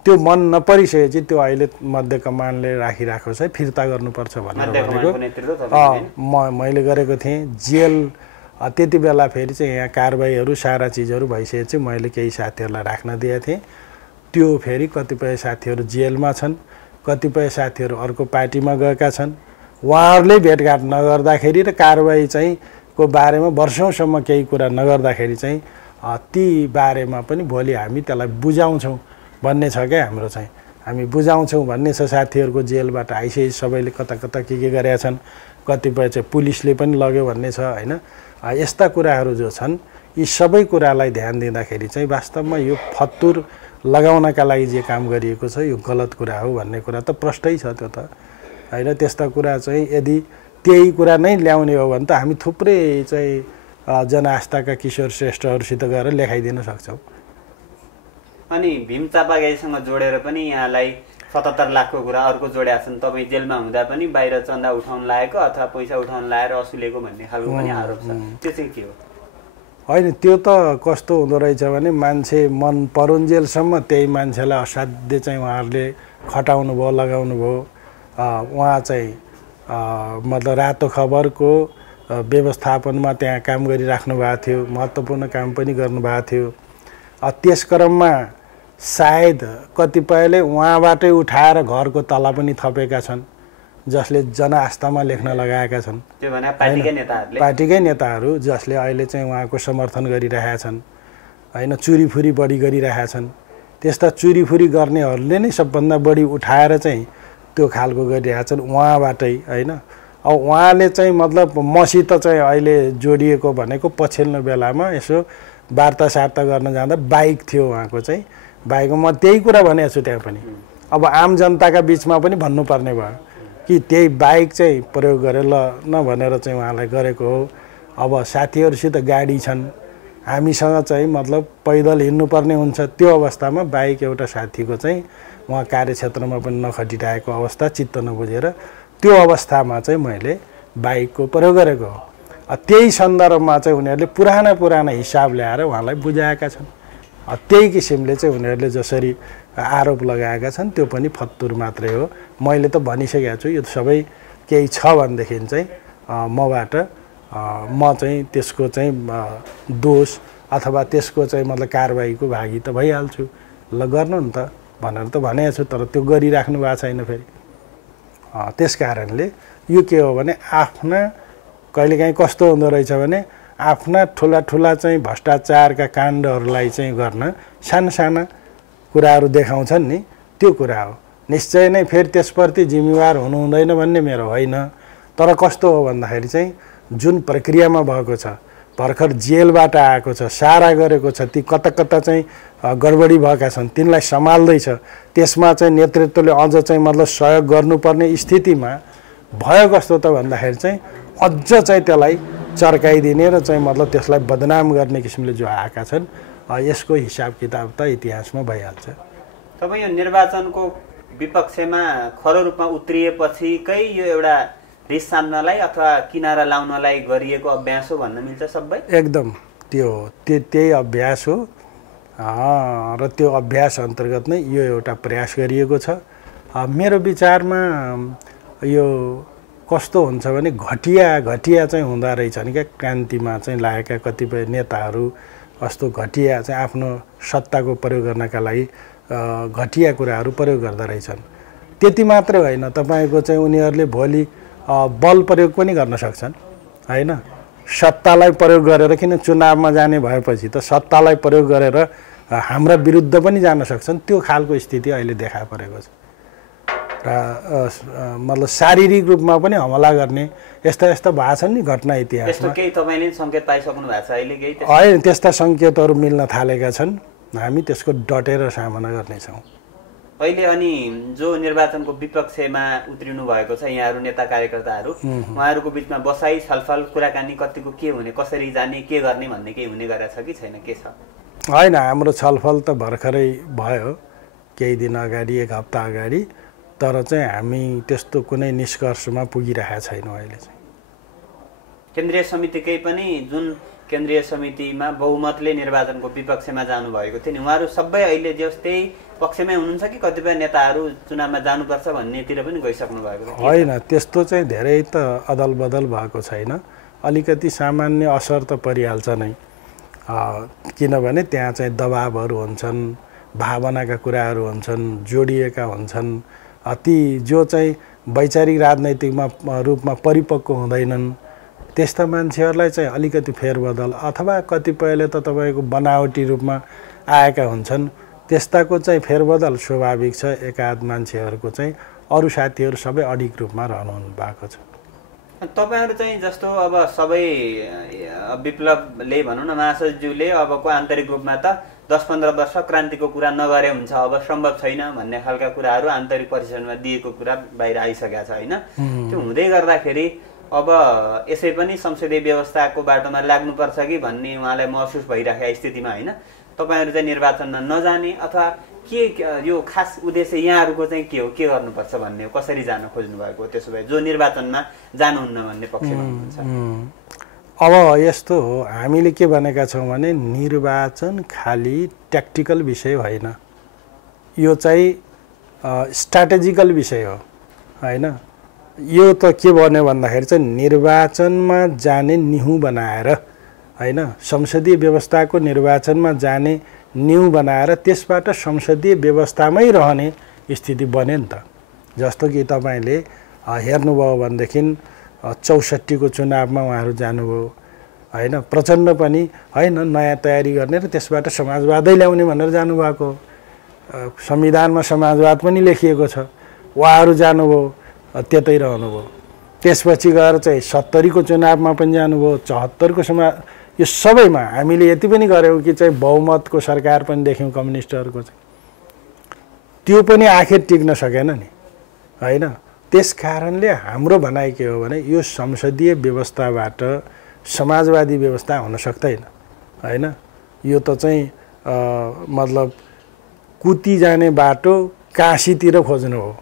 त्यो मन नपरिसकेपछि त्यो अहिले मध्य कमानले राखिराखेको छ फिर्ता गर्नुपर्छ भनेर भनेको मैले गरेको थिएँ। जेल त्यति बेला फेरि चाहिँ यहाँ कारबाहीहरू सारा चिजहरू भइसकेपछि मैले केही साथीहरूलाई राख्न दिएका थिएँ। त्यो फेरि कतिपय साथीहरू जेलमा छन्, कतिपय साथीहरू अर्को पार्टीमा गएका छन्। उहाँहरूले भेटघाट नगर्दाखेरि र कारबाही चाहिँ को बारेमा वर्षौँसम्म केही कुरा नगर्दाखेरि चाहिँ ती बारेमा पनि भोलि हामी त्यसलाई बुझाउँछौँ भन्ने छ क्या हाम्रो चाहिँ। हामी बुझाउँछौँ भन्ने छ। साथीहरूको जेलबाट आइसकेपछि सबैले कता कता के गरेका छन्, कतिपय चाहिँ पुलिसले पनि लग्यो भन्ने छ हैन। यस्ता कुराहरू जो छन् यी सबै कुरालाई ध्यान दिँदाखेरि चाहिँ वास्तवमा यो फत्तुर लगाउनका लागि जे काम गरिएको छ यो गलत कुरा हो भन्ने कुरा त प्रष्टै छ त्यो त हैन। त्यस्ता कुरा चाहिँ यदि त्यही कुरा नै ल्याउने हो भने त हामी थुप्रै चाहिँ जनआस्थाका किशोर श्रेष्ठहरूसित गएर लेखाइदिन सक्छौँ। अनि भीम चापागाईसँग जोडेर पनि यहाँलाई 77 लाखको कुरा अर्को जोड्या छन्। तपाईँ जेलमा हुँदा पनि बाहिर चन्दा उठाउन लागेको अथवा पैसा उठाउन लाएर असुलेको भन्ने खालको पनि आरोप छ। त्यो चाहिँ के हो? होइन त्यो त कस्तो हुँदो रहेछ भने मान्छे मन परुन्जेलसम्म त्यही मान्छेलाई असाध्य चाहिँ उहाँहरूले खटाउनु भयो, लगाउनु भयो। उहाँ चाहिँ मतलब रातो खबरको व्यवस्थापनमा त्यहाँ काम गरिराख्नु भएको थियो, महत्त्वपूर्ण काम पनि गर्नुभएको थियो। त्यस क्रममा सायद कतिपयले उहाँबाटै उठाएर घरको तला पनि थपेका छन् जसले जनआस्थामा लेख्न लगाएका छन्। त्यो भने पार्टीकै नेताहरू जसले अहिले चाहिँ उहाँको समर्थन गरिरहेका छन् हैन। चुरीफुरी बढी गरिरहेका छन्। त्यस्ता चुरीफुरी गर्नेहरूले नै सबभन्दा बढी उठाएर चाहिँ त्यो खालको गरिरहेका छन् उहाँबाटै हैन। अब उहाँले चाहिँ मतलब मसित चाहिँ अहिले जोडिएको भनेको पछिल्लो बेलामा यसो वार्तासार्ता गर्न जाँदा बाइक थियो उहाँको चाहिँ। बाइकमा म त्यही कुरा भनेको छु त्यहाँ पनि। अब आम जनताका बिचमा पनि भन्नुपर्ने भयो कि त्यही बाइक चाहिँ प्रयोग गरेर ल नभनेर चाहिँ उहाँलाई गरेको हो। अब साथीहरूसित गाडी छन्, हामीसँग चाहिँ मतलब पैदल हिँड्नुपर्ने हुन्छ। त्यो अवस्थामा बाइक एउटा साथीको चाहिँ उहाँ कार्यक्षेत्रमा पनि नखटिरहेको अवस्था चित्त नबुझेर त्यो अवस्थामा चाहिँ मैले बाइकको प्रयोग गरेको हो। त्यही सन्दर्भमा चाहिँ उनीहरूले पुराना हिसाब ल्याएर उहाँलाई बुझाएका छन्। त्यही किसिमले चाहिँ उनीहरूले जसरी आरोप लगाएका छन् त्यो पनि फत्तुर मात्रै हो। मैले त भनिसकेको छु यो सबै केही छ भनेदेखि चाहिँ मबाट म चाहिँ त्यसको चाहिँ दोष अथवा त्यसको चाहिँ मतलब कारबाहीको भागी त भइहाल्छु। ल गर्नु नि त भनेर त भनेको छु, तर त्यो गरिराख्नु भएको छैन फेरि त्यस कारणले यो के हो भने आफ्ना कहिलेकाहीँ कस्तो हुँदो रहेछ भने आफ्ना ठुला ठुला चाहिँ भ्रष्टाचारका काण्डहरूलाई चाहिँ गर्न साना साना कुराहरू देखाउँछन् नि, त्यो कुरा हो। निश्चय नै फेरि त्यसप्रति जिम्मेवार हुनु हुँदैन भन्ने मेरो होइन। तर कस्तो हो भन्दाखेरि चाहिँ जुन प्रक्रियामा भएको छ, भर्खर जेलबाट आएको छ, सारा गरेको छ, ती कता कता चाहिँ गडबडी भएका छन्, तिनलाई सम्हाल्दैछ, त्यसमा चाहिँ नेतृत्वले अझ चाहिँ मतलब सहयोग गर्नुपर्ने स्थितिमा भयो कस्तो त भन्दाखेरि चाहिँ अझ चाहिँ त्यसलाई चर्काइदिने र चाहिँ मतलब त्यसलाई बदनाम गर्ने किसिमले जो आएका छन्, यसको हिसाब किताब त इतिहासमा भइहाल्छ। तपाईँ यो निर्वाचनको विपक्षमा खरो रूपमा उत्रिएपछिकै यो एउटा रिस सान्नलाई अथवा किनारा लाउनलाई गरिएको अभ्यास हो भन्न मिल्छ सबै? एकदम त्यही अभ्यास हो र त्यो अभ्यास अन्तर्गत नै यो एउटा प्रयास गरिएको छ। मेरो विचारमा यो कस्तो हुन्छ भने घटिया चाहिँ हुँदा रहेछन् क्या, क्रान्तिमा चाहिँ लागेका कतिपय नेताहरू कस्तो घटिया चाहिँ आफ्नो सत्ताको प्रयोग गर्नका लागि घटिया कुराहरू प्रयोग गर्दा रहेछन्। त्यति मात्रै होइन, तपाईँको चाहिँ उनीहरूले भोलि बल प्रयोग पनि गर्न सक्छन् होइन। सत्तालाई प्रयोग गरेर, किन चुनावमा जाने भएपछि त सत्तालाई प्रयोग गरेर हाम्रा विरुद्ध पनि जान सक्छन्। त्यो खालको स्थिति अहिले देखा परेको छ र मतलब शारीरिक रूपमा पनि हमला गर्ने यस्ता भएको छन् नि घटना इतिहासमा। त्यस्तो केही तपाईँले सङ्केत पाइसक्नु भएको छ अहिले? केही होइन, त्यस्ता सङ्केतहरू मिल्न थालेका छन्। हामी त्यसको डटेर सामना गर्नेछौँ अहिले। अनि जो निर्वाचनको विपक्षमा उत्रिनु भएको छ यहाँहरू नेता कार्यकर्ताहरू, उहाँहरूको बिचमा बसाइ छलफल कुराकानी कतिको के हुने, कसरी जाने, के गर्ने भन्ने केही हुने गरेछ कि छैन, के छ? होइन, हाम्रो छलफल त भर्खरै भयो, केही दिन अगाडि, एक हप्ता अगाडि। तर चाहिँ हामी त्यस्तो कुनै निष्कर्षमा पुगिरहेका छैनौँ अहिले चाहिँ। केन्द्रीय समितिकै पनि जुन केन्द्रीय समितिमा बहुमतले निर्वाचनको विपक्षमा जानुभएको थियो नि, उहाँहरू सबै अहिले जस्तै पक्षमै हुनुहुन्छ कि कतिपय नेताहरू चुनावमा जानुपर्छ भन्नेतिर पनि गइसक्नु भएको छ? होइन, त्यस्तो चाहिँ धेरै त अदल बदल भएको छैन। अलिकति सामान्य असर त परिहाल्छ नै, किनभने त्यहाँ चाहिँ दबावहरू हुन्छन्, भावनाका कुराहरू हुन्छन्, जोडिएका हुन्छन्। ती जो चाहिँ वैचारिक राजनैतिकमा रूपमा परिपक्व हुँदैनन् त्यस्ता मान्छेहरूलाई चाहिँ अलिकति फेरबदल अथवा कतिपयले त तपाईँको बनावटी रूपमा आएका हुन्छन्, त्यस्ताको चाहिँ फेरबदल स्वाभाविक छ। एकाध मान्छेहरूको चाहिँ अरू साथीहरू सबै अडिग रूपमा रहनु भएको छ। तपाईँहरू चाहिँ जस्तो अब सबै विप्लवले भनौँ न, महासचिवले अबको आन्तरिक रूपमा त 10-15 वर्ष क्रान्तिको कुरा नगरे हुन्छ, अब सम्भव छैन भन्ने खालका कुराहरू आन्तरिक परिषदमा दिएको कुरा बाहिर आइसकेको छ होइन। त्यो हुँदै गर्दाखेरि अब यसै पनि संसदीय व्यवस्थाको बाटोमा लाग्नुपर्छ कि भन्ने उहाँलाई महसुस भइराखेको स्थितिमा होइन, तपाईँहरू चाहिँ निर्वाचनमा नजाने अथवा के यो खास उद्देश्य यहाँहरूको चाहिँ के हो, के गर्नुपर्छ भन्ने हो, कसरी जान खोज्नु भएको? त्यसो भए जो निर्वाचनमा जानुहुन्न भन्ने पक्षमा हुनुहुन्छ। अब यस्तो हो, हामीले के भनेका छौँ भने निर्वाचन खालि ट्याक्टिकल विषय होइन, यो चाहिँ स्ट्राटेजिकल विषय हो होइन। यो त के भन्यो भन्दाखेरि चाहिँ निर्वाचनमा जाने निहुँ बनाएर होइन, संसदीय व्यवस्थाको निर्वाचनमा जाने निहुँ बनाएर त्यसबाट संसदीय व्यवस्थामै रहने स्थिति बन्यो नि त। जस्तो कि तपाईँले हेर्नुभयो भनेदेखि 64 को चुनावमा उहाँहरू जानुभयो होइन, प्रचण्ड पनि होइन नयाँ तयारी गर्ने र त्यसबाट समाजवादै ल्याउने भनेर जानुभएको। संविधानमा समाजवाद पनि लेखिएको छ, उहाँहरू जानुभयो, त्यतै रहनुभयो। त्यसपछि गएर चाहिँ 70 को चुनावमा पनि जानुभयो, 74 को यो सबैमा हामीले यति पनि गऱ्यौँ कि चाहिँ बहुमतको सरकार पनि देख्यौँ कम्युनिस्टहरूको चाहिँ, त्यो पनि आखिर टिक्न सकेन नि होइन। त्यस कारणले हाम्रो भनाइ के हो भने यो संसदीय व्यवस्थाबाट समाजवादी व्यवस्था हुन सक्दैन होइन। यो त चाहिँ मतलब कुती जाने बाटो काशीतिर खोज्नु हो।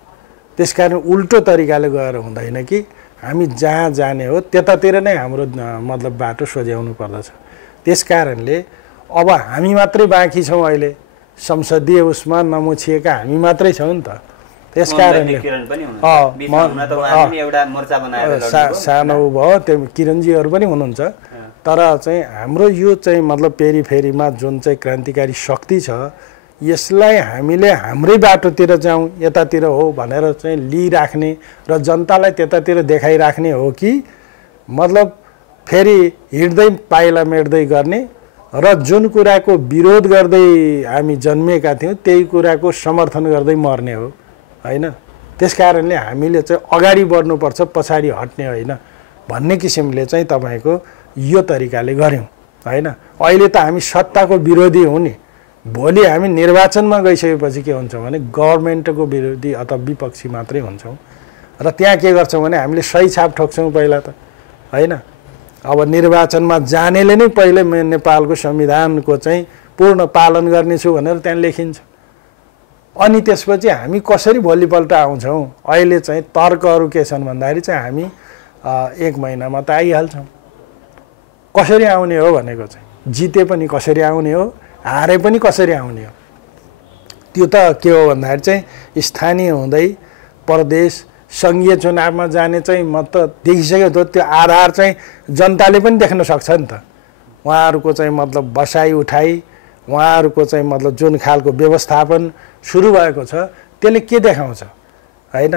त्यसकारण उल्टो तरिकाले गएर हुँदैन कि हामी जहाँ जाने हो त्यतातिर नै हाम्रो मतलब बाटो सोझ्याउनु पर्दछ। त्यसकारणले अब हामी मात्रै बाँकी छौँ अहिले, संसदीय उसमा नमुछिएका हामी मात्रै छौँ नि त। त्यसकारणले सानो भयो, त्यो किरणजीहरू पनि हुनुहुन्छ। तर चाहिँ हाम्रो यो चाहिँ मतलब पेरिफेरीमा जुन चाहिँ क्रान्तिकारी शक्ति छ, यसलाई हामीले हाम्रै बाटोतिर जाउँ यतातिर हो भनेर चाहिँ लिइराख्ने र जनतालाई त्यतातिर देखाइराख्ने हो कि मतलब फेरि हिँड्दै पाइला मेट्दै गर्ने र जुन कुराको विरोध गर्दै हामी जन्मिएका थियौँ त्यही कुराको समर्थन गर्दै मर्ने हो हैन। त्यसकारणले हामीले चाहिँ अगाडि बढ्नुपर्छ पछाडि हट्ने होइन भन्ने किसिमले चाहिँ तपाईको यो तरिकाले गर्यौं हैन। अहिले त हामी सत्ताको विरोधी हौं नि, भोलि हामी निर्वाचनमा गइसकेपछि के हुन्छ भने गभर्नमेन्टको विरोधी अथवा विपक्षी मात्रै हुन्छौं र त्यहाँ के गर्छौं भने हामीले सही छाप ठोक्छौं पहिला त हैन। अब निर्वाचनमा जानेले नै पहिले नेपालको संविधानको चाहिँ पूर्ण पालन गर्नेछु भनेर त्यहाँ लेखिन्छ। अनि त्यसपछि हामी कसरी भोलिपल्ट आउँछौं? अहिले चाहिँ तर्कहरू के छन् भन्दाखेरि चाहिँ हामी 1 महिनामा त आइहाल्छौं। कसरी आउने हो भनेको चाहिँ जिते पनि कसरी आउने हो, हारे पनि कसरी आउने हो, त्यो त के हो भन्दाखेरि चाहिँ स्थानीय हुँदै प्रदेश संघीय चुनावमा जाने चाहिँ म त देखिसक्यो त। त्यो आधार चाहिँ जनताले पनि देख्न सक्छ नि त। उहाँहरूको चाहिँ मतलब बसाई उठाई, उहाँहरूको चाहिँ मतलब जुन खालको व्यवस्थापन सुरु भएको छ त्यसले के देखाउँछ हैन।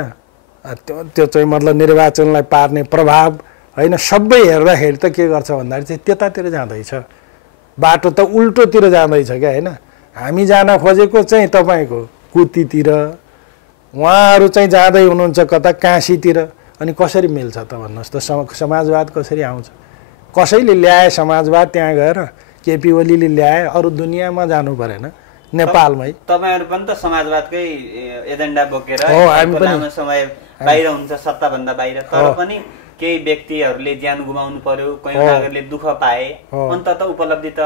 त्यो चाहिँ मतलब निर्वाचनलाई पार्ने प्रभाव हैन। सबै हेर्दाखेरि त के गर्छ भन्दाखेरि चाहिँ त्यतातिर जाँदैछ, बाटो त उल्टोतिर जाँदैछ क्या हैन। हामी जान खोजेको चाहिँ तपाईको कुतीतिर, उहाँहरू चाहिँ जाँदै हुनुहुन्छ कता काशीतिर। अनि कसरी मिल्छ त भन्नुहोस् त? समाजवाद कसरी आउँछ? कसैले ल्याए समाजवाद, त्यहाँ गएर केपी ओलीले ल्याए, अरू दुनियाँमा जानु परेन, नेपालमै। तपाईहरु पनि त समाजवादकै एजेन्डा बोकेर लामो समय बाहिर हुन्छ, सत्ताभन्दा बाहिर, तर पनि केही व्यक्तिहरूले ज्यान गुमाउनु पर्यो, कयौं नागरिकले दुःख पाए, अन्तत उपलब्धि त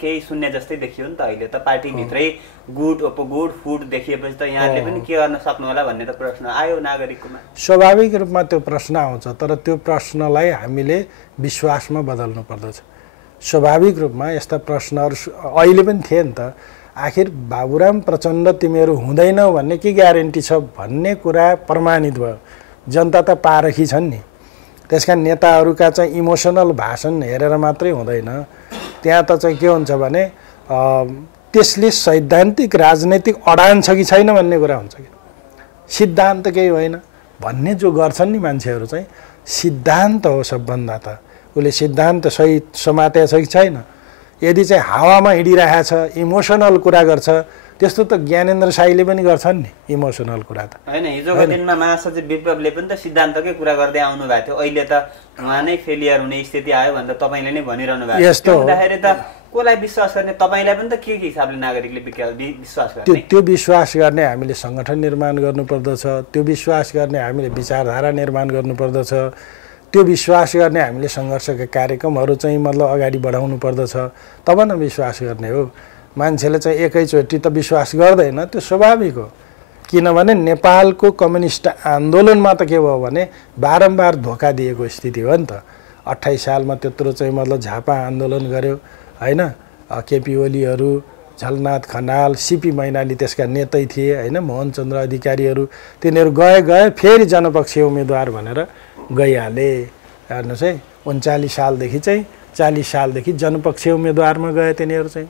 केही शून्य जस्तै देखियो नि त। अहिले त पार्टी भित्रै गुड उपगुड फुड देखिएपछि त यहाँले पनि के गर्न सक्नु होला भन्ने त प्रश्न आयो नागरिकमा। स्वाभाविक रूपमा त्यो प्रश्न आउँछ, तर त्यो प्रश्नलाई हामीले विश्वासमा बदल्नु पर्दछ। स्वाभाविक रूपमा यस्ता प्रश्नहरू अहिले पनि थिए नि त। आखिर बाबुराम प्रचण्ड तिमीहरू हुँदैनौ भन्ने के ग्यारेन्टी छ भन्ने कुरा प्रमाणित भयो। जनता त पारखी छन् नि। त्यसकारण नेताहरूका चाहिँ इमोसनल भाषण हेरेर मात्रै हुँदैन। त्यहाँ त चाहिँ के हुन्छ भने त्यसले सैद्धान्तिक राजनैतिक अडान छ कि छैन भन्ने कुरा हुन्छ कि सिद्धान्त केही होइन भन्ने जो गर्छन् नि मान्छेहरू चाहिँ सिद्धान्त हो सबभन्दा त। उसले सिद्धान्त सही समातेको छ कि छैन। यदि चाहिँ हावामा हिँडिरहेको छ, इमोसनल कुरा गर्छ, त्यस्तो त ज्ञानेन्द्र साईले पनि गर्छन् नि इमोसनल कुरा त हैन। हिजोको दिनमा महासचिव विप्लवले पनि त सिद्धान्तकै कुरा गर्दै आउनु भएको थियो। अहिले त उहाँ नै फेलियर हुने स्थिति आयो भनेर तपाईले नै भनिरहनु भएको छ। यस्तो हुँदाखेरि त कोलाई विश्वास गर्ने? तपाईलाई पनि त के हिसाबले नागरिकले विश्वास गर्ने? त्यो विश्वास गर्ने हामीले संगठन निर्माण गर्नुपर्दछ। त्यो विश्वास गर्ने हामीले विचारधारा निर्माण गर्नुपर्दछ। त्यो विश्वास गर्ने हामीले सङ्घर्षका कार्यक्रमहरू चाहिँ मतलब अगाडि बढाउनु पर्दछ, तब न विश्वास गर्ने हो। मान्छेले चाहिँ एकैचोटि त विश्वास गर्दैन, त्यो स्वाभाविक हो। किनभने नेपालको कम्युनिस्ट आन्दोलनमा त के भयो भने बारम्बार धोका दिएको स्थिति हो नि त। 28 सालमा त्यत्रो चाहिँ मतलब झापा आन्दोलन गर्यो हैन। केपी ओलीहरू, झलनाथ खनाल, सीपी मैनाली त्यसका नेतै थिए हैन, मोहनचन्द्र अधिकारीहरू, तिनीहरू गए फेरि जनपक्षीय उम्मेदवार भनेर गइहाले। हेर्नुहोस् है, 39 सालदेखि चाहिँ 40 सालदेखि जनपक्षीय उम्मेदवारमा गए तिनीहरू चाहिँ।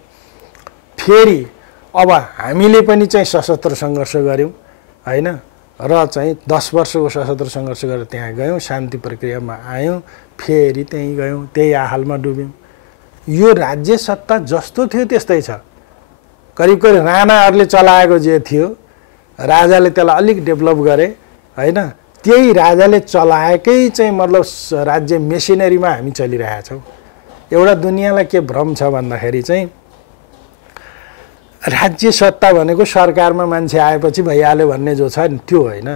फेरि अब हामीले पनि चाहिँ सशस्त्र सङ्घर्ष गऱ्यौँ हैन, र चाहिँ 10 वर्षको सशस्त्र सङ्घर्ष गरेर त्यहाँ गयौँ, शान्ति प्रक्रियामा आयौँ, फेरि त्यहीँ गयौँ, त्यही आहालमा डुब्यौँ। यो राज्य सत्ता जस्तो थियो त्यस्तै छ। करिब राणाहरूले चलाएको जे थियो, राजाले त्यसलाई अलिक डेभलप गरे हैन, त्यही राजाले चलाएकै चाहिँ मतलब राज्य मेसिनरीमा हामी चलिरहेका छौँ। एउटा दुनियाँलाई के भ्रम छ भन्दाखेरि चाहिँ राज्य सत्ता भनेको सरकारमा मान्छे आएपछि भइहाल्यो भन्ने जो छ नि त्यो होइन।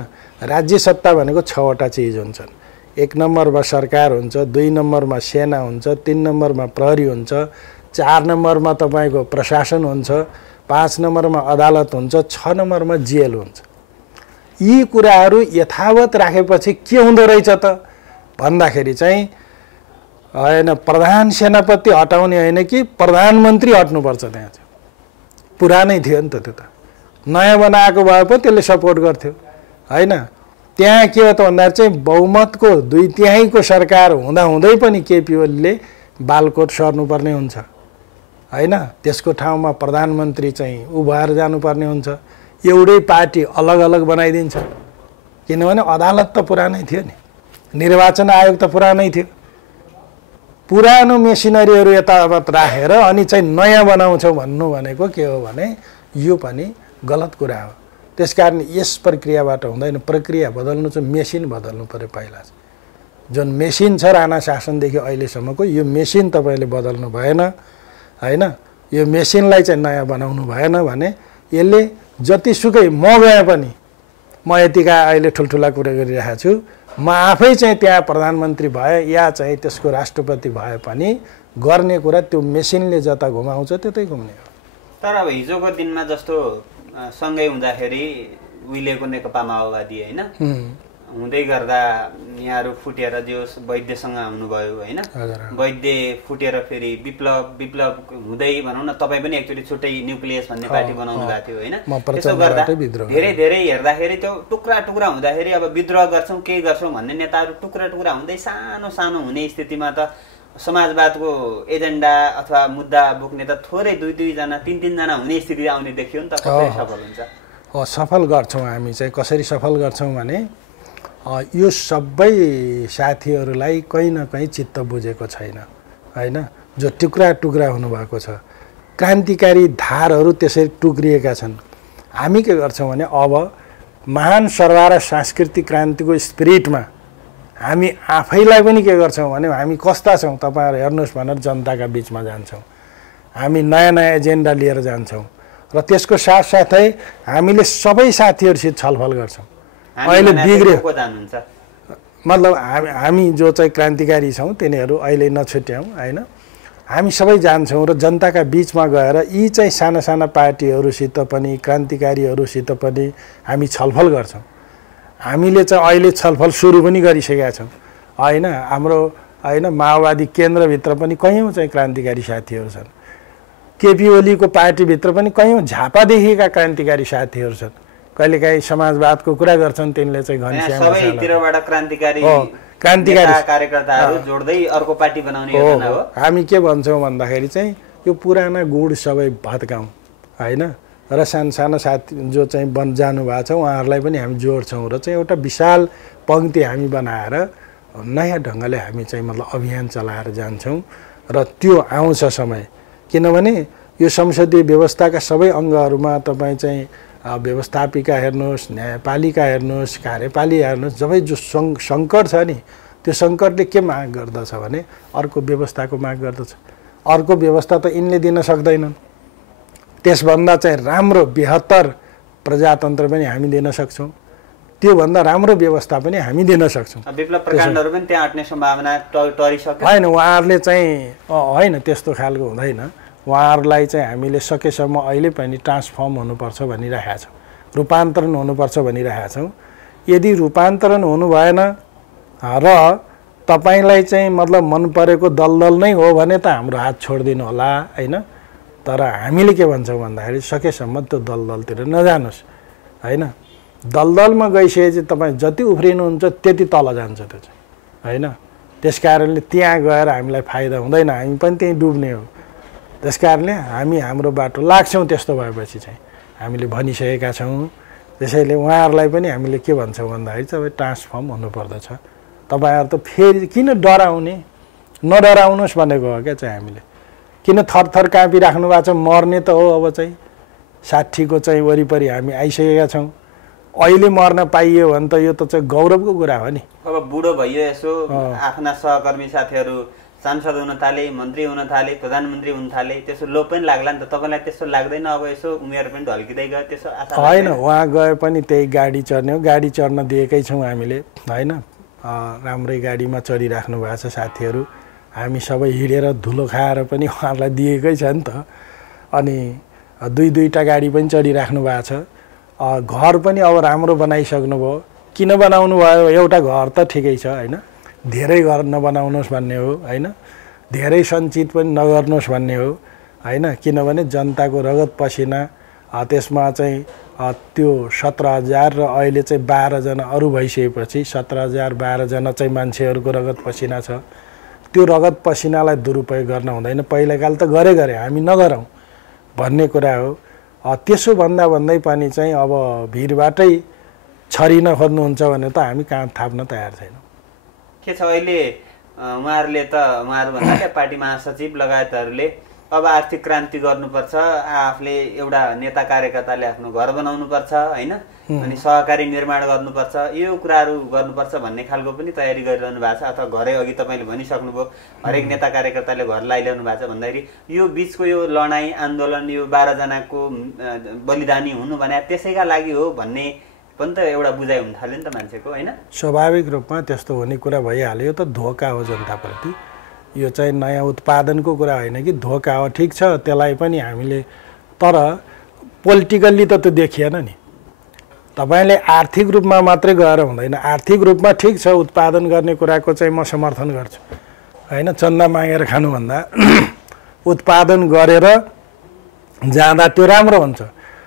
राज्य सत्ता भनेको 6वटा चिज हुन्छन्। 1 नम्बरमा सरकार हुन्छ, 2 नम्बरमा सेना हुन्छ, 3 नम्बरमा प्रहरी हुन्छ, 4 नम्बरमा तपाईँको प्रशासन हुन्छ, 5 नम्बरमा अदालत हुन्छ, 6 नम्बरमा जेल हुन्छ। यी कुराहरू यथावत राखेपछि के हुँदो रहेछ त भन्दाखेरि चाहिँ हैन, प्रधान सेनापति हटाउने होइन कि प्रधानमन्त्री हट्नुपर्छ। त्यहाँ चाहिँ पुरानै थियो नि त, त्यो त नयाँ बनाएको भए पो त्यसले सपोर्ट गर्थ्यो हैन। त्यहाँ के हो त भन्दाखेरि चाहिँ बहुमतको 2/3 सरकार हुँदा हुँदै पनि केपी ओलीले बालकोट सर्नुपर्ने हुन्छ हैन, त्यसको ठाउँमा प्रधानमन्त्री चाहिँ उ भएर जानुपर्ने हुन्छ। एउटै पार्टी अलग अलग बनाइदिन्छ, किनभने अदालत त पुरानै थियो नि, निर्वाचन आयोग त पुरानै थियो। पुरानो मेसिनरीहरू यतावत राखेर अनि चाहिँ नयाँ बनाउँछौँ भन्नु भनेको के हो भने यो पनि गलत कुरा हो। त्यसकारण यस प्रक्रियाबाट हुँदैन, प्रक्रिया बदल्नु चाहिँ मेसिन बदल्नु पर्यो। पहिला जुन मेसिन छ राणा शासनदेखि अहिलेसम्मको, यो मेसिन तपाईँले बदल्नु भएन हैन, यो मेसिनलाई चाहिँ नयाँ बनाउनु भएन भने यसले जतिसुकै म गए पनि, म यतिका अहिले ठुल्ठुला कुरा गरिरहेको छु, म आफै चाहिँ त्यहाँ प्रधानमन्त्री भए या चाहिँ त्यसको राष्ट्रपति भए पनि गर्ने कुरा त्यो मेसिनले जता घुमाउँछ त्यतै घुम्ने हो। तर अब हिजोको दिनमा जस्तो सँगै हुँदाखेरि उहिलेको नेकपा माओवादी हैन हुँदै गर्दा यहाँहरू फुटेर जो वैद्यसँग आउनुभयो हैन, वैद्य फुटेर फेरि विप्लव हुँदै भनौँ न, तपाईँ पनि एकचोटि छुट्टै न्युक्लियस भन्ने पार्टी बनाउनु भएको थियो हैन। त्यसो गर्दा धेरै धेरै हेर्दाखेरि त्यो टुक्रा टुक्रा हुँदाखेरि अब विद्रोह गर्छौँ केही गर्छौँ भन्ने नेताहरू टुक्रा टुक्रा हुँदै सानो सानो हुने स्थितिमा त समाजवादको एजेन्डा अथवा मुद्दा बोक्ने त थोरै दुई जना तीन जना हुने स्थिति आउने देखियो नि त। कसरी सफल हुन्छ? सफल गर्छौँ हामी चाहिँ। कसरी सफल गर्छौँ भने यो सबै साथीहरूलाई कहीँ न कहीँ चित्त बुझेको छैन हैन, जो टुक्रा टुक्रा हुनुभएको छ। क्रान्तिकारी धारहरू त्यसरी टुक्रिएका छन्। हामी के गर्छौँ भने अब महान सर्वा र सांस्कृतिक क्रान्तिको स्पिरिटमा हामी आफैलाई पनि के गर्छौँ भने हामी कस्ता छौँ तपाईँहरू हेर्नुहोस् भनेर जनताका बिचमा जान्छौँ। हामी नयाँ नयाँ एजेन्डा लिएर जान्छौँ र त्यसको साथसाथै हामीले सबै साथीहरूसित छलफल गर्छौँ। अहिले बिग्रियो मतलब हामी जो चाहिँ क्रान्तिकारी छौँ तिनीहरू अहिले नछुट्याउँ हैन, हामी सबै जान्छौँ र जनताका बिचमा गएर यी चाहिँ साना साना पार्टीहरूसित पनि क्रान्तिकारीहरूसित पनि हामी छलफल गर्छौँ। हामीले चाहिँ अहिले छलफल सुरु पनि गरिसकेका छौँ हैन। हाम्रो हैन माओवादी केन्द्रभित्र पनि कयौँ चाहिँ क्रान्तिकारी साथीहरू छन्, केपी ओलीको पार्टीभित्र पनि कयौँ झापादेखिका क्रान्तिकारी साथीहरू छन्। कहिलेकाहीँ समाजवादको कुरा गर्छन् तिनले चाहिँ घनश्याम सबैतिरबाट क्रान्तिकारी कार्यकर्ताहरू जोड्दै अर्को पार्टी बनाउने योजना हो। हामी के भन्छौँ भन्दाखेरि चाहिँ यो पुराना गुण सबै भत्काउँ हैन, र सानो साथी जो चाहिँ जानु भएको छ उहाँहरूलाई पनि हामी जोड्छौँ र चाहिँ एउटा विशाल पङ्क्ति हामी बनाएर नयाँ ढङ्गले हामी चाहिँ मतलब अभियान चलाएर जान्छौँ र त्यो आउँछ समय। किनभने यो संसदीय व्यवस्थाका सबै अङ्गहरूमा तपाईँ चाहिँ व्यवस्थापिका हेर्नुहोस्, न्यायपालिका हेर्नुहोस्, कार्यपालिका हेर्नुहोस्, जबै जो सङ्कट छ नि त्यो सङ्कटले के माग गर्दछ भने अर्को व्यवस्थाको माग गर्दछ। अर्को व्यवस्था त यिनले दिन सक्दैनन्, त्यसभन्दा चाहिँ राम्रो बेहतर प्रजातन्त्र पनि हामी दिन सक्छौँ, त्योभन्दा राम्रो व्यवस्था पनि हामी दिन सक्छौँ। विप्लव प्रकाण्डहरू पनि त्यहाँ अट्ने सम्भावना टरिसक्यो होइन। उहाँहरूले चाहिँ होइन त्यस्तो खालको हुँदैन। उहाँहरूलाई चाहिँ हामीले सकेसम्म अहिले पनि ट्रान्सफर्म हुनुपर्छ भनिरहेका छौँ, रूपान्तरण हुनुपर्छ भनिरहेका छौँ। यदि रूपान्तरण हुनु भएन र तपाईँलाई चाहिँ मतलब मन परेको दलदल नै हो भने त हाम्रो हात छोडिदिनु होला हैन। तर हामीले के भन्छौँ भन्दाखेरि सकेसम्म त्यो दलदलतिर नजानुहोस् हैन। दलदलमा गइसकेपछि तपाईँ जति उफ्रिनुहुन्छ त्यति तल जान्छ त्यो चाहिँ हैन। त्यसकारणले त्यहाँ गएर हामीलाई फाइदा हुँदैन, हामी पनि त्यहीँ डुब्ने हो। त्यसकारणले हामी हाम्रो बाटो लाग्छौँ। त्यस्तो भएपछि चाहिँ हामीले भनिसकेका छौँ। त्यसैले उहाँहरूलाई पनि हामीले के भन्छौँ भन्दाखेरि तपाईँ ट्रान्सफर्म हुनुपर्दछ। तपाईँहरू त फेरि किन डराउने, नडराउनुहोस् भनेको हो क्या चाहिँ हामीले। किन थरथर काँपिराख्नु भएको छ, मर्ने त हो अब चाहिँ 60 को चाहिँ वरिपरि हामी आइसकेका छौँ। अहिले मर्न पाइयो भने त यो त चाहिँ गौरवको कुरा हो नि। अब बुढो भइयो यसो आफ्ना सहकर्मी साथीहरू सांसद हुन थाले, मन्त्री हुन थाले, प्रधानमन्त्री हुन थाले, त्यसो लोभ पनि लाग्ला नि त। तपाईँलाई त्यस्तो लाग्दैन अब यसो उमेर पनि ढल्किँदै गयो त्यसो आशा होइन? उहाँ गए पनि त्यही गाडी चढ्ने हो, गाडी चढ्न दिएकै छौँ हामीले हैन। राम्रै गाडीमा चढिराख्नु भएको छ साथीहरू। हामी सबै हिँडेर धुलो खाएर पनि उहाँहरूलाई दिएकै छ नि त। अनि दुईटा गाडी पनि चढिराख्नु भएको छ। घर पनि अब राम्रो बनाइसक्नु भयो। किन बनाउनु भयो? एउटा घर त ठिकै छ हैन, धेरै घर नबनाउनुहोस् भन्ने हो हैन, धेरै सञ्चित पनि नगर्नुहोस् भन्ने हो हैन। किनभने जनताको रगत पसिना त्यसमा चाहिँ त्यो 17,000 र अहिले चाहिँ 12 जना अरू भइसकेपछि 17,000 12 जना चाहिँ मान्छेहरूको रगत पसिना छ। त्यो रगत पसिनालाई दुरुपयोग गर्न हुँदैन। पहिलाकाल त गरे हामी नगरौँ भन्ने कुरा हो। त्यसो भन्दै पनि चाहिँ अब भिडबाटै छरिन खोज्नुहुन्छ भने त हामी कहाँ थाप्न तयार छैनौँ। के छ अहिले उहाँहरूले त उहाँहरूभन्दा क्या पार्टी महासचिव लगायतहरूले अब आर्थिक क्रान्ति गर्नुपर्छ, आफूले एउटा नेता कार्यकर्ताले आफ्नो घर बनाउनुपर्छ होइन, अनि सहकारी निर्माण गर्नुपर्छ, यो कुराहरू गर्नुपर्छ भन्ने खालको पनि तयारी गरिरहनु भएको छ। अथवा घरै अघि तपाईँले भनिसक्नुभयो हरेक नेता कार्यकर्ताले घर लगाइरहनु भएको छ भन्दाखेरि यो बिचको यो लडाइँ आन्दोलन यो 12 जनाको बलिदानी हुनु भने त्यसैका लागि हो भन्ने पनि त एउटा बुझाइ हुन थाल्यो नि त मान्छेको होइन। स्वाभाविक रूपमा त्यस्तो हुने कुरा भइहाल्यो। यो त धोका हो जनताप्रति। यो चाहिँ नयाँ उत्पादनको कुरा होइन कि धोका हो। ठिक छ त्यसलाई पनि हामीले, तर पोलिटिकल्ली त त्यो देखिएन नि। तपाईँले आर्थिक रूपमा मात्रै गएर हुँदैन। आर्थिक रूपमा ठिक छ उत्पादन गर्ने कुराको चाहिँ म समर्थन गर्छु होइन, चन्दा मागेर खानुभन्दा उत्पादन गरेर जाँदा त्यो राम्रो हुन्छ।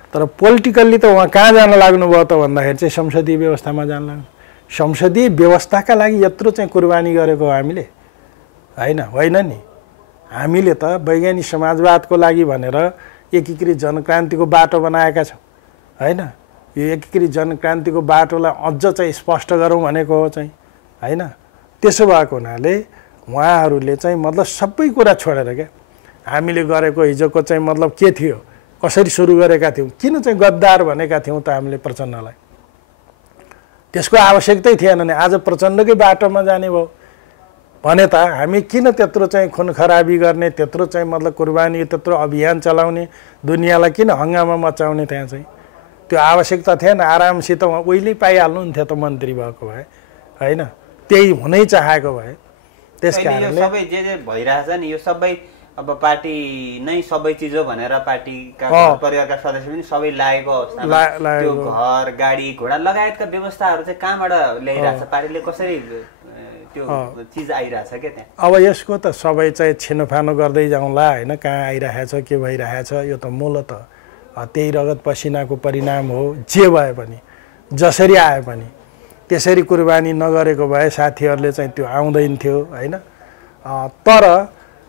तर पोलिटिकल्ली त उहाँ कहाँ जान लाग्नुभयो त भन्दाखेरि चाहिँ संसदीय व्यवस्थामा जान लाग्नु। संसदीय व्यवस्थाका लागि यत्रो चाहिँ कुर्बानी गरेको हामीले होइन नि। हामीले त वैज्ञानिक समाजवादको लागि भनेर एकीकृत जनक्रान्तिको बाटो बनाएका छौँ होइन। यो एकीकृत जनक्रान्तिको बाटोलाई अझ चाहिँ स्पष्ट गरौँ भनेको हो चाहिँ होइन। त्यसो भएको हुनाले उहाँहरूले चाहिँ मतलब सबै कुरा छोडेर क्या हामीले गरेको हिजोको चाहिँ मतलब के थियो, कसरी सुरु गरेका थियौँ, किन चाहिँ गद्दार भनेका थियौँ त हामीले प्रचण्डलाई। त्यसको आवश्यकतै थिएन नि। आज प्रचण्डकै बाटोमा जाने भयो भने त हामी किन त्यत्रो चाहिँ खुन खराबी गर्ने, त्यत्रो चाहिँ मतलब कुर्बानी, त्यत्रो अभियान चलाउने, दुनियाँलाई किन हङ्गामा मचाउने त्यहाँ चाहिँ त्यो आवश्यकता थिएन। आरामसित उहाँ उहिले पाइहाल्नुहुन्थ्यो त मन्त्री भएको भए होइन, त्यही हुनै चाहेको भए। त्यस कारणले सबै जे भइरहेछ नि यो सबै अब पार्टी नै सबै चिज हो भनेर पार्टीका परिवारका सदस्य पनि सबै लागेको अवस्थामा त्यो घर गाडी घोडा लगायतका व्यवस्थाहरू चाहिँ कहाँबाट ल्याइरहेछ पार्टीले, कसरी त्यो चिज आइरहेछ क्या त्यहाँ। अब यसको त सबै चाहिँ छिनोफानो गर्दै जाउँला होइन, कहाँ आइरहेछ के भइरहेछ। यो त मूलत त्यही रगत पसिनाको परिणाम हो। जे भए पनि जसरी आए पनि त्यसरी कुर्बानी नगरेको भए साथीहरूले चाहिँ त्यो आउँदैन थियो होइन। तर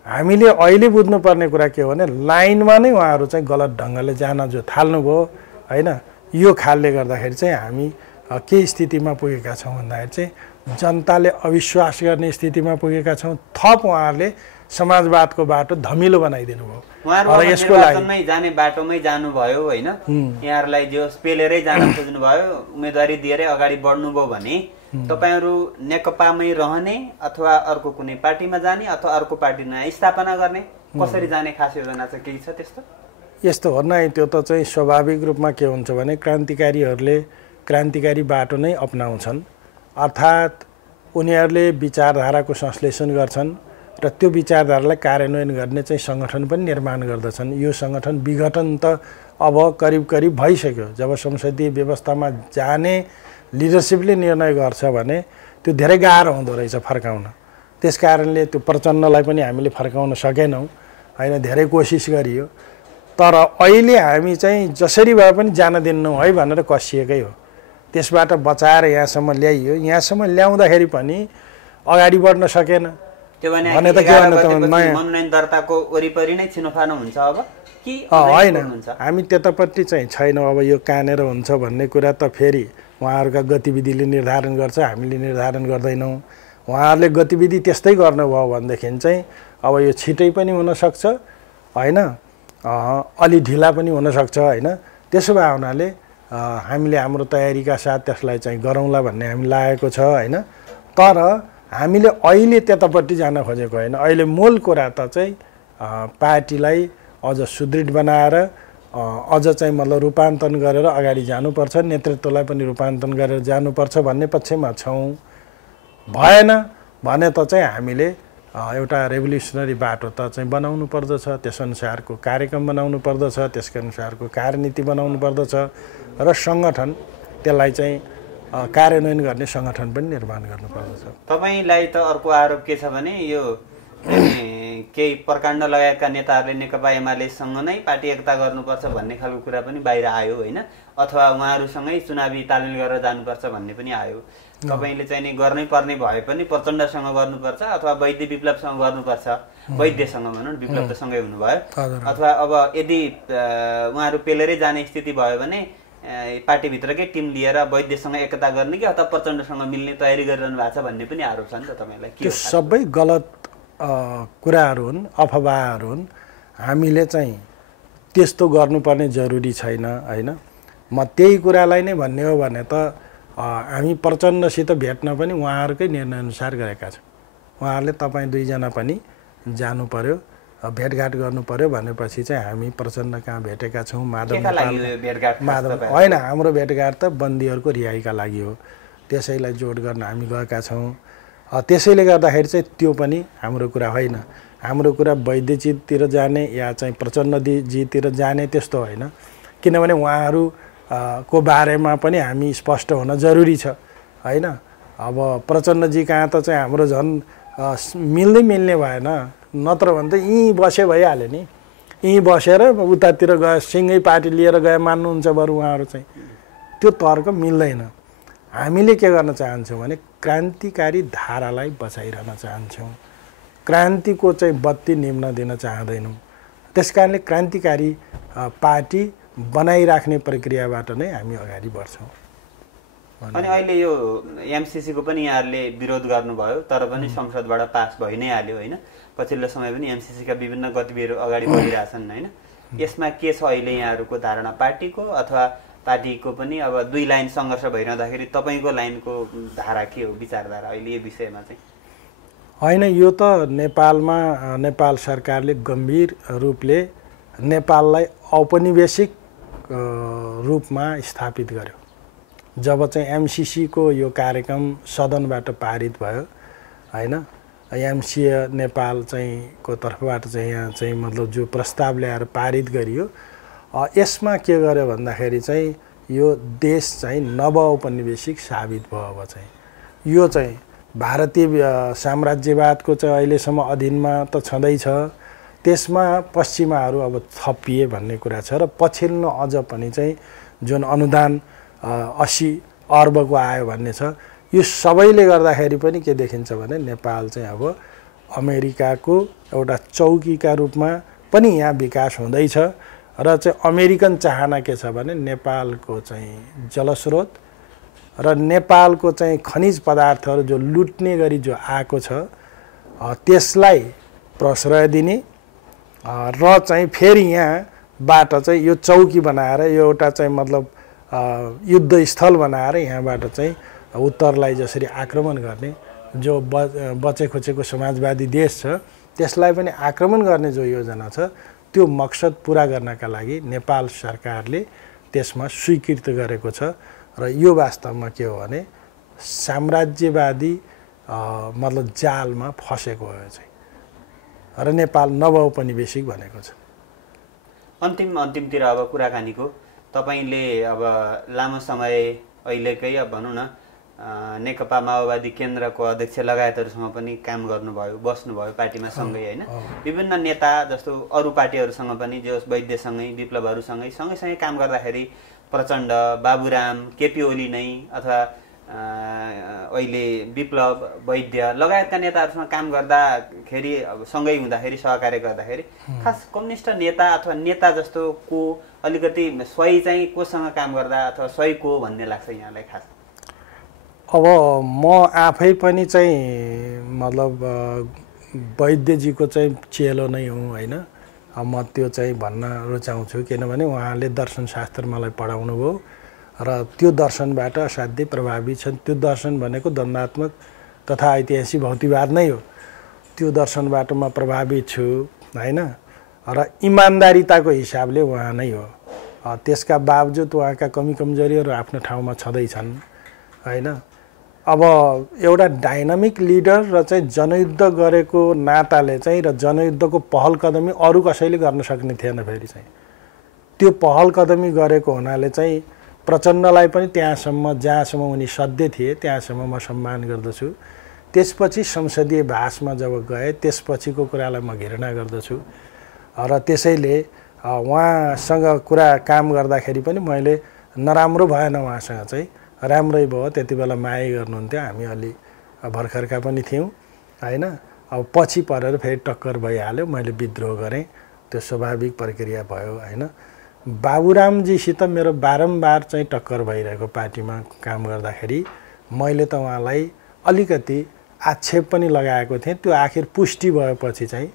हामीले अहिले बुझ्नुपर्ने कुरा के हो भने लाइनमा नै उहाँहरू चाहिँ गलत ढङ्गले जान जो थाल्नुभयो होइन। यो खालले गर्दाखेरि चाहिँ हामी के स्थितिमा पुगेका छौँ भन्दाखेरि चाहिँ जनताले अविश्वास गर्ने स्थितिमा पुगेका छौँ। थप उहाँहरूले समाजवादको बाटो धमिलो बनाइदिनु भयो। र यसको लागि जाने बाटोमै जानुभयो होइन। यहाँहरूलाई जो पेलेरै जान खोज्नु भयो, उम्मेदवारी दिएरै अगाडि बढ्नुभयो भने तपाईहरू नेकपामै रहने अथवा अर्को कुनै पार्टीमा जाने अथवा अर्को पार्टी नयाँ स्थापना गर्ने, कसरी जाने खास योजना चाहिँ केही छ त्यस्तो? यस्तो हो नै। त्यो त चाहिँ स्वाभाविक रूपमा के हुन्छ भने क्रान्तिकारीहरूले क्रान्तिकारी बाटो नै अपनाउँछन्। अर्थात् उनीहरूले विचारधाराको संश्लेषण गर्छन् र त्यो विचारधारालाई कार्यान्वयन गर्ने चाहिँ सङ्गठन पनि निर्माण गर्दछन्। यो सङ्गठन विघटन त अब करिब भइसक्यो। जब संसदीय व्यवस्थामा जाने लिडरसिपले निर्णय गर्छ भने त्यो धेरै गाह्रो हुँदो रहेछ फर्काउन। त्यस कारणले त्यो प्रचण्डलाई पनि हामीले फर्काउन सकेनौँ होइन, धेरै कोसिस गरियो। तर अहिले हामी चाहिँ जसरी भए पनि जान दिन्नौँ है भनेर कसिएकै हो। त्यसबाट बचाएर यहाँसम्म ल्याइयो। यहाँसम्म ल्याउँदाखेरि पनि अगाडि बढ्न सकेन भने त के मनोनयन दर्ताको वरिपरि नै छिनोफानो हुन्छ अब कि होइन। हामी त्यतापट्टि चाहिँ छैनौँ। अब यो कहाँनिर हुन्छ भन्ने कुरा त फेरि उहाँहरूका गतिविधिले निर्धारण गर्छ, हामीले निर्धारण गर्दैनौँ। उहाँहरूले गतिविधि त्यस्तै गर्नुभयो भनेदेखि चाहिँ अब यो छिटै पनि हुनसक्छ होइन, अलि ढिला पनि हुनसक्छ होइन। त्यसो भए हुनाले हामीले हाम्रो तयारीका साथ त्यसलाई चाहिँ गरौँला भन्ने हामी लागेको छ होइन। तर हामीले अहिले त्यतापट्टि जान खोजेको होइन। अहिले मूल कुरा त चाहिँ पार्टीलाई अझ सुदृढ बनाएर अझ चाहिँ मतलब रूपान्तरण गरेर अगाडि जानुपर्छ, नेतृत्वलाई पनि रूपान्तरण गरेर जानुपर्छ भन्ने पक्षमा छौँ। भएन भने त चाहिँ हामीले एउटा रेभोल्युसनरी बाटो त चाहिँ बनाउनु पर्दछ, त्यसअनुसारको कार्यक्रम बनाउनु पर्दछ, त्यसको अनुसारको कार्यनीति बनाउनु पर्दछ र सङ्गठन त्यसलाई चाहिँ कार्यान्वयन गर्ने सङ्गठन पनि निर्माण गर्नुपर्दछ। तपाईँलाई त अर्को आरोप के छ भने यो केही प्रकाण्ड लगायतका नेताहरूले नेकपा एमालेसँग नै पार्टी एकता गर्नुपर्छ भन्ने खालको कुरा पनि बाहिर आयो होइन, अथवा उहाँहरूसँगै चुनावी तालमेल गरेर जानुपर्छ भन्ने पनि आयो। तपाईँले चाहिँ नि गर्नै पर्ने भए पनि प्रचण्डसँग गर्नुपर्छ अथवा वैद्य विप्लवसँग गर्नुपर्छ, वैद्यसँग भनौँ न, विप्लव त सँगै हुनुभयो, अथवा अब यदि उहाँहरू पेलेरै जाने स्थिति भयो भने पार्टीभित्रकै टिम लिएर वैद्यसँग एकता गर्ने कि अथवा प्रचण्डसँग मिल्ने तयारी गरिरहनु भएको छ भन्ने पनि आरोप छ नि त तपाईँलाई। त्यो सबै गलत कुराहरू हुन्, अफवाहहरू हुन्। हामीले चाहिँ त्यस्तो गर्नुपर्ने जरुरी छैन होइन। म त्यही कुरालाई नै भन्ने हो भने त हामी प्रचण्डसित भेट्न पनि उहाँहरूकै निर्णयअनुसार गएका छौँ। उहाँहरूले तपाईँ दुईजना पनि जानु पर्यो, भेटघाट गर्नु पर्यो भनेपछि चाहिँ हामी प्रचण्ड कहाँ भेटेका छौँ। माधव होइन, हाम्रो भेटघाट त बन्दीहरूको रिहाइका लागि हो, त्यसैलाई जोड गर्न हामी गएका छौँ। त्यसैले गर्दाखेरि चाहिँ त्यो पनि हाम्रो कुरा होइन। हाम्रो कुरा वैद्यजीतिर जाने या चाहिँ प्रचण्डजीतिर जाने त्यस्तो होइन, किनभने उहाँहरू को बारेमा पनि हामी स्पष्ट हुन जरुरी छ होइन। अब प्रचण्डजी कहाँ त चाहिँ हाम्रो झन् मिल्ने भएन, नत्र भने त यहीँ बसे भइहाल्यो नि। यहीँ बसेर उतातिर गए सिँगै पार्टी लिएर गए मान्नुहुन्छ बरु उहाँहरू चाहिँ, त्यो तर्क मिल्दैन। हामीले के गर्न चाहन्छौँ भने क्रान्तिकारी धारालाई बचाइरहन चाहन्छौँ, क्रान्तिको चाहिँ बत्ती निम्न दिन चाहँदैनौँ। त्यस कारणले क्रान्तिकारी पार्टी बनाइराख्ने प्रक्रियाबाट नै हामी अगाडि बढ्छौँ। अनि अहिले यो एमसिसीको पनि यहाँहरूले विरोध गर्नुभयो, तर पनि संसदबाट पास भइ नै हाल्यो होइन। पछिल्लो समय पनि एमसिसीका विभिन्न गतिविधिहरू अगाडि बढिरहेछन् होइन। यसमा के छ अहिले यहाँहरूको धारणा पार्टीको, अथवा पार्टीको पनि अब दुई लाइन सङ्घर्ष भइरहँदाखेरि तपाईँको लाइनको धारा के हो, विचारधारा अहिले यो विषयमा चाहिँ? होइन, यो त नेपालमा नेपाल सरकारले गम्भीर रूपले नेपाललाई औपनिवेशिक रूपमा स्थापित गर्यो। जब चाहिँ एमसिसीको यो कार्यक्रम सदनबाट पारित भयो होइन, एमसिए नेपाल चाहिँ को तर्फबाट चाहिँ यहाँ चाहिँ मतलब जो प्रस्ताव ल्याएर पारित गरियो, यसमा के गर्यो भन्दाखेरि चाहिँ यो देश चाहिँ नव औपनिवेशिक साबित भयो। अब चाहिँ यो चाहिँ भारतीय साम्राज्यवादको चाहिँ अहिलेसम्म अधीनमा त छँदैछ, त्यसमा पश्चिमाहरू अब थपिए भन्ने कुरा छ। र पछिल्लो अझ पनि चाहिँ जुन अनुदान 80 अर्बको आयो भन्ने छ, यो सबैले गर्दाखेरि पनि के देखिन्छ भने नेपाल चाहिँ अब अमेरिकाको एउटा चौकीका रूपमा पनि यहाँ विकास हुँदैछ। र चाहिँ अमेरिकन चाहना के छ भने नेपालको चाहिँ जलस्रोत र नेपालको चाहिँ खनिज पदार्थहरू जो लुट्ने गरी जो आएको छ त्यसलाई प्रश्रय दिने र चाहिँ फेरि यहाँबाट चाहिँ यो चौकी बनाएर यो एउटा चाहिँ मतलब युद्धस्थल बनाएर यहाँबाट चाहिँ उत्तरलाई जसरी आक्रमण गर्ने, जो बचेखुचेको समाजवादी देश छ त्यसलाई पनि आक्रमण गर्ने जो योजना छ, त्यो मकसद पुरा गर्नका लागि नेपाल सरकारले त्यसमा स्वीकृत गरेको छ। र यो वास्तवमा के हो भने साम्राज्यवादी मतलब जालमा फसेको हो चाहिँ, र नेपाल नव औपनिवेशिक भनेको छ। अन्तिमतिर अब कुराकानीको तपाईँले अब लामो समय अहिलेकै अब भनौँ न नेकपा माओवादी केन्द्रको अध्यक्ष लगायतहरूसँग पनि काम गर्नुभयो, बस्नुभयो पार्टीमा सँगै होइन। विभिन्न नेता जस्तो अरू पार्टीहरूसँग पनि जो वैद्यसँगै विप्लवहरूसँगै सँगैसँगै काम गर्दाखेरि प्रचण्ड, बाबुराम, केपी ओली नै अथवा अहिले विप्लव, वैद्य लगायतका नेताहरूसँग काम गर्दाखेरि अब सँगै हुँदाखेरि सहकार्य गर्दाखेरि खास कम्युनिस्ट नेता अथवा नेता जस्तो को अलिकति सही चाहिँ कोसँग काम गर्दा अथवा सही को भन्ने लाग्छ यहाँलाई खास? अब म आफै पनि चाहिँ मतलब वैद्यजीको चाहिँ चेलो नै हुँ होइन। म त्यो चाहिँ भन्न रुचाउँछु, किनभने उहाँले दर्शनशास्त्र मलाई पढाउनु भयो र त्यो दर्शनबाट असाध्यै प्रभावित छन्। त्यो दर्शन भनेको द्वन्द्वात्मक तथा ऐतिहासिक भौतिकवाद नै हो। त्यो दर्शनबाट म प्रभावित छु होइन। र इमान्दारिताको हिसाबले उहाँ नै हो। त्यसका बावजुद उहाँका कमी कमजोरीहरू आफ्नो ठाउँमा छँदैछन् होइन। अब एउटा डाइनामिक लिडर र चाहिँ जनयुद्ध गरेको नाताले चाहिँ र जनयुद्धको पहल कदमी अरू कसैले गर्न सक्ने थिएन। फेरि चाहिँ त्यो पहल कदमी गरेको हुनाले चाहिँ प्रचण्डलाई पनि त्यहाँसम्म जहाँसम्म उनी सध्य थिए त्यहाँसम्म म सम्मान गर्दछु। त्यसपछि संसदीय भाषमा जब गए त्यसपछिको कुरालाई म घृणा गर्दछु र त्यसैले उहाँसँग काम गर्दाखेरि पनि मैले नराम्रो भएन, उहाँसँग चाहिँ राम्रै भयो। त्यति बेला माया गर्नुहुन्थ्यो, हामी अलि भर्खरका पनि थियौँ होइन। अब पछि परेर फेरि टक्कर भइहाल्यो, मैले विद्रोह गरेँ, त्यो स्वाभाविक प्रक्रिया भयो होइन। बाबुरामजीसित मेरो बारम्बार चाहिँ टक्कर भइरहेको पार्टीमा काम गर्दाखेरि मैले त उहाँलाई अलिकति आक्षेप पनि लगाएको थिएँ। त्यो आखिर पुष्टि भएपछि चाहिँ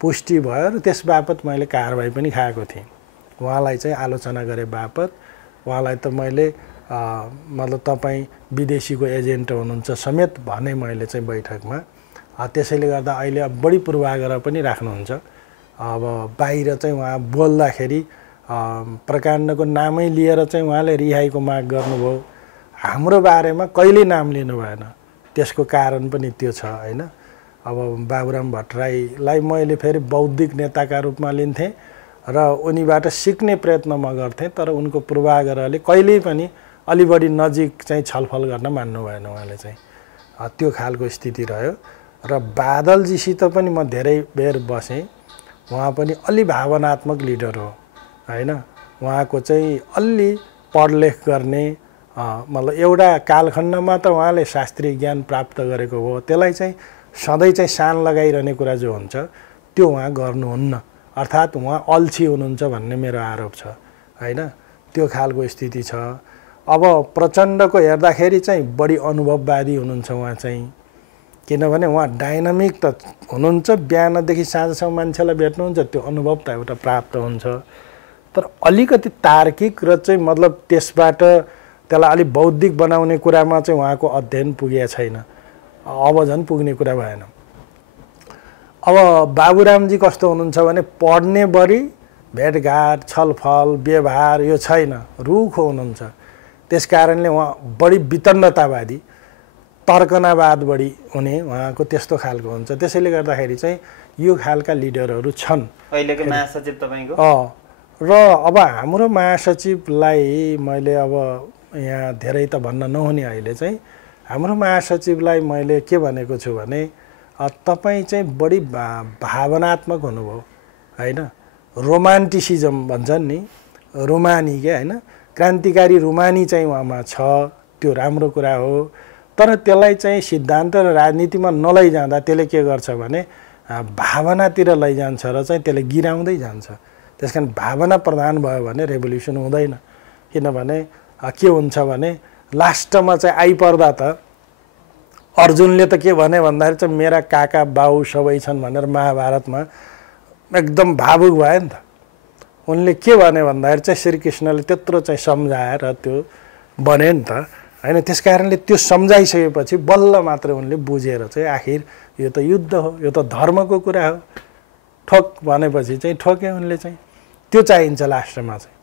पुष्टि भयो र त्यस बापत मैले कारबाही पनि खाएको थिएँ। उहाँलाई चाहिँ आलोचना गरे बापत उहाँलाई त मैले मतलब तपाईँ विदेशीको एजेन्ट हुनुहुन्छ समेत भने मैले चाहिँ बैठकमा। त्यसैले गर्दा अहिले अब बढी पूर्वाग्रह पनि राख्नुहुन्छ। अब बाहिर चाहिँ उहाँ बोल्दाखेरि प्रकाण्डको नामै लिएर चाहिँ उहाँले रिहाईको माग गर्नुभयो। हाम्रो बारेमा कहिल्यै नाम लिनु भएन, त्यसको कारण पनि त्यो छ होइन। अब बाबुराम भट्टराईलाई मैले फेरि बौद्धिक नेताका रूपमा लिन्थेँ र उनीबाट सिक्ने प्रयत्न म गर्थेँ, तर उनको पूर्वाग्रहले कहिल्यै पनि अलि बढी नजिक चाहिँ छलफल गर्न मान्नु भएन उहाँले चाहिँ। त्यो खालको स्थिति रह्यो। र बादलजीसित पनि म धेरै बेर बसेँ। उहाँ पनि अलि भावनात्मक लिडर हो होइन। उहाँको चाहिँ अलि पढलेख गर्ने मतलब एउटा कालखण्डमा त उहाँले शास्त्रीय ज्ञान प्राप्त गरेको हो, त्यसलाई चाहिँ सधैँ चाहिँ सान लगाइरहने कुरा जो हुन्छ त्यो उहाँ गर्नुहुन्न। अर्थात् उहाँ अल्छी हुनुहुन्छ भन्ने मेरो आरोप छ होइन। त्यो खालको स्थिति छ। अब प्रचण्डको हेर्दाखेरि चाहिँ बढी अनुभववादी हुनुहुन्छ उहाँ चाहिँ, किनभने उहाँ डाइनामिक त हुनुहुन्छ, बिहानदेखि साँझसम्म मान्छेलाई भेट्नुहुन्छ, त्यो अनुभव त एउटा प्राप्त हुन्छ। तर अलिकति तार्किक र चाहिँ मतलब त्यसबाट त्यसलाई अलिक बौद्धिक बनाउने कुरामा चाहिँ उहाँको अध्ययन पुगेको छैन। अब झन् पुग्ने कुरा भएन। अब बाबुरामजी कस्तो हुनुहुन्छ भने पढ्ने बढी भेटघाट छलफल व्यवहार यो छैन, रुखो हुनुहुन्छ। त्यस कारणले उहाँ बढी वितण्डतावादी तर्कनावाद बढी हुने उहाँको त्यस्तो खालको हुन्छ। त्यसैले गर्दाखेरि चाहिँ यो खालका लिडरहरू छन्। अहिलेको महासचिव तपाईँको र अब हाम्रो महासचिवलाई मैले अब यहाँ धेरै त भन्न नहुने अहिले चाहिँ हाम्रो महासचिवलाई मैले के भनेको छु भने तपाईँ चाहिँ बढी भावनात्मक हुनुभयो होइन। रोमान्टिसिजम भन्छन् नि, रुमानी के होइन, क्रान्तिकारी रुमानी चाहिँ उहाँमा छ, त्यो राम्रो कुरा हो। तर त्यसलाई चाहिँ सिद्धान्त र राजनीतिमा नलैजाँदा त्यसले के गर्छ भने भावनातिर लैजान्छ र चाहिँ त्यसले गिराउँदै जान्छ। त्यस कारण भावना प्रधान भयो भने रेभोल्युसन हुँदैन। किनभने के हुन्छ भने लास्टमा चाहिँ आइपर्दा त अर्जुनले त के भने भन्दाखेरि चाहिँ मेरा काका बाउ सबै छन् भनेर महाभारतमा एकदम भावुक भयो नि त। उनले के भने भन्दाखेरि चाहिँ श्रीकृष्णले त्यत्रो चाहिँ सम्झाएर त्यो बने नि त होइन। त्यस कारणले त्यो सम्झाइसकेपछि बल्ल मात्र उनले बुझेर चाहिँ आखिर यो त युद्ध हो, यो त धर्मको कुरा हो, ठोक भनेपछि चाहिँ ठोके उनले चाहिँ। त्यो चाहिन्छ लास्टमा चाहिँ।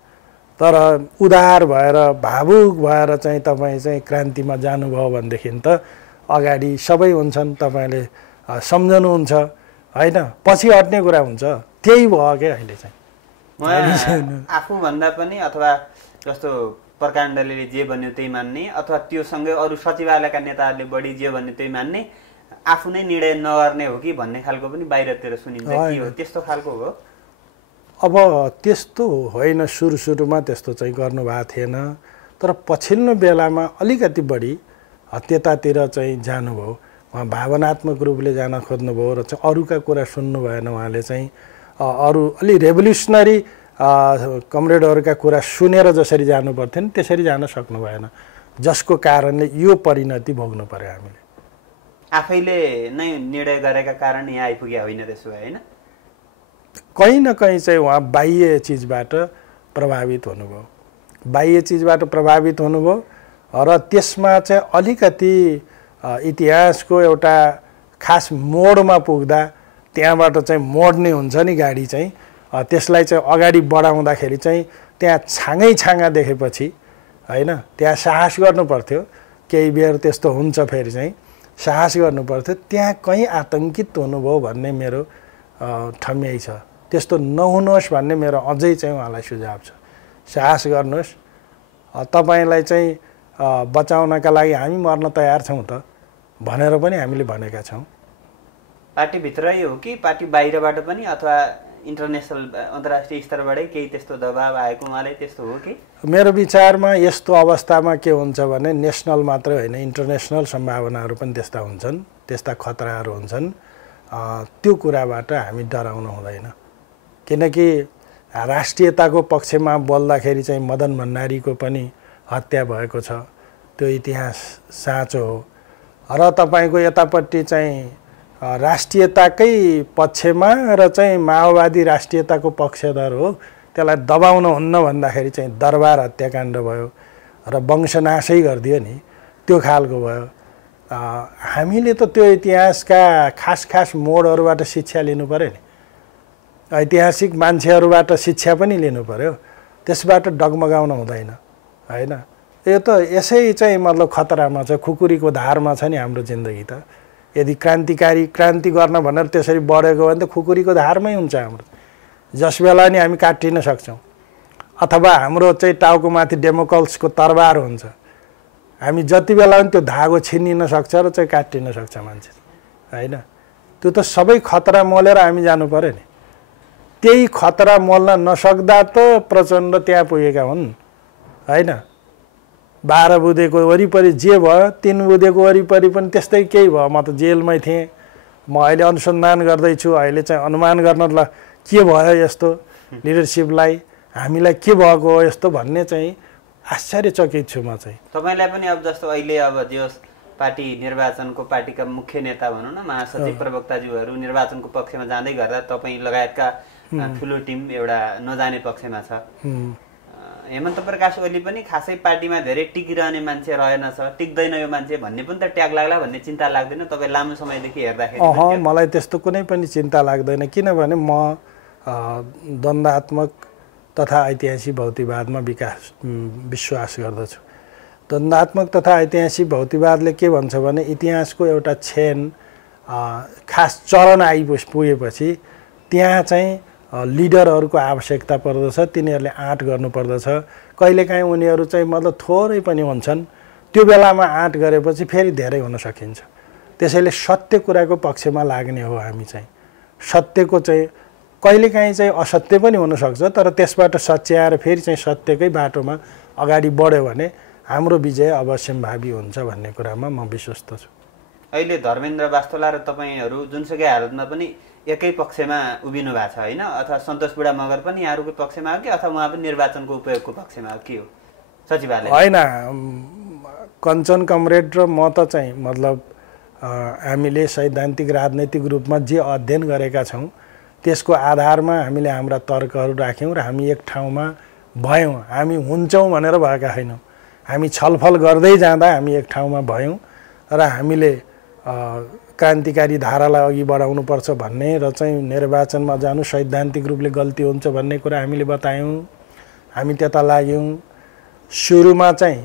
तर उदार भएर भावुक भएर चाहिँ तपाईँ चाहिँ क्रान्तिमा जानुभयो भनेदेखि त अगाडि सबै हुन्छन्, तपाईँले सम्झनुहुन्छ होइन, पछि हट्ने कुरा हुन्छ। त्यही भयो क्या अहिले चाहिँ। आफूभन्दा पनि अथवा जस्तो प्रकाण्डले जे भन्यो त्यही मान्ने अथवा त्योसँगै अरू सचिवालयका नेताहरूले बढी जे भन्यो त्यही मान्ने, आफू नै निर्णय नगर्ने हो कि भन्ने खालको पनि बाहिरतिर सुनिन्छ। के हो त्यस्तो खालको हो? अब त्यस्तो होइन, सुरुमा त्यस्तो चाहिँ गर्नुभएको थिएन। तर पछिल्लो बेलामा अलिकति बढी त्यतातिर चाहिँ जानुभयो। उहाँ भावनात्मक रूपले जान खोज्नुभयो र चाहिँ अरूका कुरा सुन्नु भएन। उहाँले चाहिँ अरू अलि रेभोल्युसनरी कमरेडहरूका कुरा सुनेर जसरी जानु पर्थ्यो नि त्यसरी जान सक्नु भएन, जसको कारणले यो परिणति भोग्नु पर्यो हामीले। आफैले नै निर्णय गरेका कारण यहाँ आइपुगे होइन त्यसो होइन? कहीँ न कहीँ चाहिँ उहाँ बाह्य चिजबाट प्रभावित हुनुभयो, बाह्य चिजबाट प्रभावित हुनुभयो र त्यसमा चाहिँ अलिकति इतिहासको एउटा खास मोडमा पुग्दा त्यहाँबाट चाहिँ मोड्ने हुन्छ नि गाडी चाहिँ, त्यसलाई चाहिँ अगाडि बढाउँदाखेरि चाहिँ त्यहाँ छाँगा देखेपछि होइन त्यहाँ साहस गर्नु पर्थ्यो। केही बेर त्यस्तो हुन्छ फेरि चाहिँ साहस गर्नु पर्थ्यो। त्यहाँ कहीँ आतङ्कित हुनुभयो भन्ने मेरो ठम्याइ छ। त्यस्तो नहुनुहोस् भन्ने मेरो अझै चाहिँ उहाँलाई सुझाव छ। साहस गर्नुहोस्, तपाईँलाई चाहिँ बचाउनका लागि हामी मर्न तयार छौँ त भनेर पनि हामीले भनेका छौँ। पार्टीभित्रै हो कि पार्टी बाहिरबाट पनि अथवा इन्टरनेसनल अन्तर्राष्ट्रिय स्तरबाटै केही त्यस्तो दबाब आएको उहाँलाई त्यस्तो हो कि? मेरो विचारमा यस्तो अवस्थामा के हुन्छ भने नेसनल मात्रै होइन इन्टरनेसनल सम्भावनाहरू पनि त्यस्ता हुन्छन्, त्यस्ता खतराहरू हुन्छन्। त्यो कुराबाट हामी डराउनु हुँदैन, किनकि राष्ट्रियताको पक्षमा बोल्दाखेरि चाहिँ मदन भण्डारीको पनि हत्या भएको छ, त्यो इतिहास साँचो हो। र तपाईँको यतापट्टि चाहिँ राष्ट्रियताकै पक्षमा र चाहिँ माओवादी राष्ट्रियताको पक्षधर हो, त्यसलाई दबाउन हुन्न भन्दाखेरि चाहिँ दरबार हत्याकाण्ड भयो र वंशनाशै गरिदियो नि, त्यो खालको भयो। हामीले त त्यो इतिहासका खास खास मोडहरूबाट शिक्षा लिनु पऱ्यो नि, ऐतिहासिक मान्छेहरूबाट शिक्षा पनि लिनु पऱ्यो, त्यसबाट डगमगाउन हुँदैन होइन। यो त यसै चाहिँ मतलब खतरामा छ, खुकुरीको धारमा छ नि हाम्रो जिन्दगी त। यदि क्रान्ति गर्न भनेर त्यसरी बढेको भने त खुकुरीको धारमै हुन्छ हाम्रो, जस बेला नि हामी काटिन सक्छौँ। अथवा हाम्रो चाहिँ टाउकोमाथि डेमोकल्सको तरबार हुन्छ, हामी जति बेला पनि त्यो धागो छिन्निन सक्छ र चाहिँ काटिन सक्छ मान्छे होइन। त्यो त सबै खतरा मोलेर हामी जानु पऱ्यो नि। त्यही खतरा मोल्न नसक्दा त प्रचण्ड त्यहाँ पुगेका हुन् होइन। 12 बुँदेको वरिपरि जे भयो, 3 बुँदेको वरिपरि पनि त्यस्तै केही भयो। म त जेलमै थिएँ, म अहिले अनुसन्धान गर्दैछु, अहिले चाहिँ अनुमान गर्न के भयो यस्तो लिडरसिपलाई, हामीलाई के भएको हो यस्तो भन्ने चाहिँ आश्चर्यचकित छु म चाहिँ। तपाईँलाई पनि अब जस्तो अहिले अब जो पार्टी निर्वाचनको पार्टीका मुख्य नेता भनौँ न, महासचिव प्रवक्ताज्यूहरू निर्वाचनको पक्षमा जाँदै गर्दा तपाईँ लगायतका ठुलो टिम एउटा नजाने पक्षमा छ। हेमन्त प्रकाश ओली पनि खासै पार्टीमा धेरै टिकिरहने मान्छे रहेनछ, टिक्दैन यो मान्छे भन्ने पनि त ट्याग लाग्ला भन्ने चिन्ता लाग्दैन तपाईँ लामो समयदेखि हेर्दाखेरि? मलाई त्यस्तो कुनै पनि चिन्ता लाग्दैन, किनभने म द्वन्द्वात्मक तथा ऐतिहासिक भौतिकवादमा विश्वास गर्दछु। द्वन्द्वात्मक तथा ऐतिहासिक भौतिकवादले के भन्छ भने इतिहासको एउटा चेन खास चरण पुगेपछि त्यहाँ चाहिँ लिडरहरूको आवश्यकता पर्दछ, तिनीहरूले आँट गर्नुपर्दछ। कहिलेकाहीँ उनीहरू चाहिँ मतलब थोरै पनि हुन्छन्, त्यो बेलामा आँट गरेपछि फेरि धेरै हुन सकिन्छ। त्यसैले सत्य कुराको पक्षमा लाग्ने हो हामी चाहिँ। सत्यको चाहिँ कहिलेकाहीँ चाहिँ असत्य पनि हुनसक्छ, तर त्यसबाट सच्याएर फेरि चाहिँ सत्यकै बाटोमा अगाडि बढ्यो भने हाम्रो विजय अवश्यम्भावी हुन्छ भन्ने कुरामा म विश्वस्त छु। अहिले धर्मेन्द्र वास्तोला र तपाईँहरू जुनसुकै हालतमा पनि एकै पक्षमा उभिनु भएको छ होइन? अथवा सन्तोष बुढा मगर पनि यहाँहरूको पक्षमा हो कि अथवा उहाँ पनि निर्वाचनको उपयोगको पक्षमा हो, के हो सचिवालय? होइन, कञ्चन कमरेड र म त चाहिँ मतलब हामीले सैद्धान्तिक राजनैतिक रूपमा जे अध्ययन गरेका छौँ त्यसको आधारमा हामीले हाम्रा तर्कहरू राख्यौँ र हामी एक ठाउँमा भयौँ। हामी हुन्छौँ भनेर भएका छैनौँ, हामी छलफल गर्दै जाँदा हामी एक ठाउँमा भयौँ र हामीले क्रान्तिकारी धारालाई अघि बढाउनुपर्छ भन्ने र चाहिँ निर्वाचनमा जानु सैद्धान्तिक रूपले गल्ती हुन्छ भन्ने कुरा हामीले बतायौँ। हामी त्यता लाग्यौँ। सुरुमा चाहिँ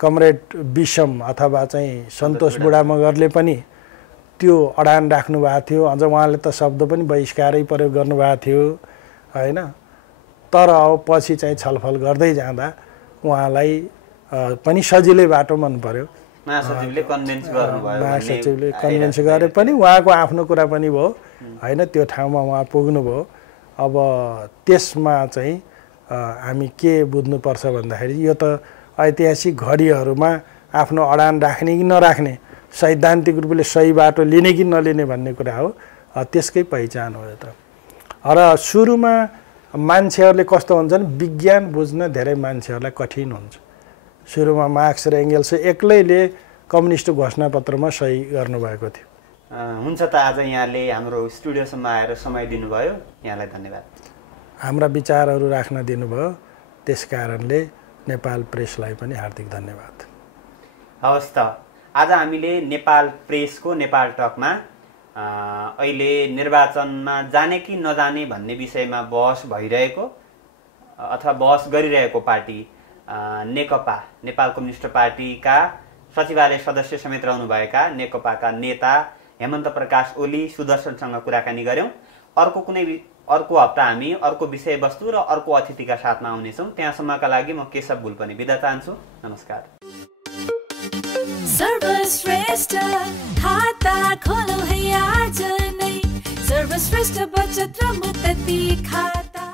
कमरेड विषम अथवा चाहिँ सन्तोष बुढा मगरले पनि त्यो अडान राख्नु भएको थियो, अझ उहाँले त शब्द पनि बहिष्कारै प्रयोग गर्नुभएको थियो होइन। तर अब पछि चाहिँ छलफल गर्दै जाँदा उहाँलाई पनि सजिलै बाटो मन पर्यो, महासचिवले कन्भिन्स गरे पनि उहाँको आफ्नो कुरा पनि भयो होइन। त्यो ठाउँमा उहाँ पुग्नुभयो। अब त्यसमा चाहिँ हामी के बुझ्नुपर्छ भन्दाखेरि यो त ऐतिहासिक घडीहरूमा आफ्नो अडान राख्ने कि नराख्ने, सैद्धान्तिक रूपले सही बाटो लिने कि नलिने भन्ने कुरा हो, त्यसकै पहिचान हो यो त। र सुरुमा मान्छेहरूले कस्तो हुन्छन्, विज्ञान बुझ्न धेरै मान्छेहरूलाई कठिन हुन्छ। सुरुमा मार्क्स र एङ्गेल्स एक्लैले कम्युनिस्ट घोषणापत्रमा सही गर्नुभएको थियो। हुन्छ त आज यहाँले हाम्रो स्टुडियोसम्म आएर समय दिनुभयो, यहाँलाई धन्यवाद। हाम्रा विचारहरू राख्न दिनुभयो, त्यस कारणले नेपाल प्रेसलाई पनि हार्दिक धन्यवाद। हवस् त, आज हामीले नेपाल प्रेसको नेपाल टकमा अहिले निर्वाचनमा जाने कि नजाने भन्ने विषयमा बहस भइरहेको अथवा बहस गरिरहेको पार्टी नेकपा नेपाल कम्युनिस्ट पार्टीका सचिवालय सदस्य समेत रहनुभएका नेकपाका नेता हेमन्त प्रकाश ओली सुदर्शनसँग कुराकानी गऱ्यौँ। अर्को हप्ता हामी अर्को विषयवस्तु र अर्को अतिथिका साथमा आउनेछौँ। त्यहाँसम्मका लागि म केशव भुल पनि बिदा चाहन्छु। नमस्कार। सर्वश्रेष्ठ खाता खोलो है आज नै सर्वश्रेष्ठ बचत र मुक्ति खाता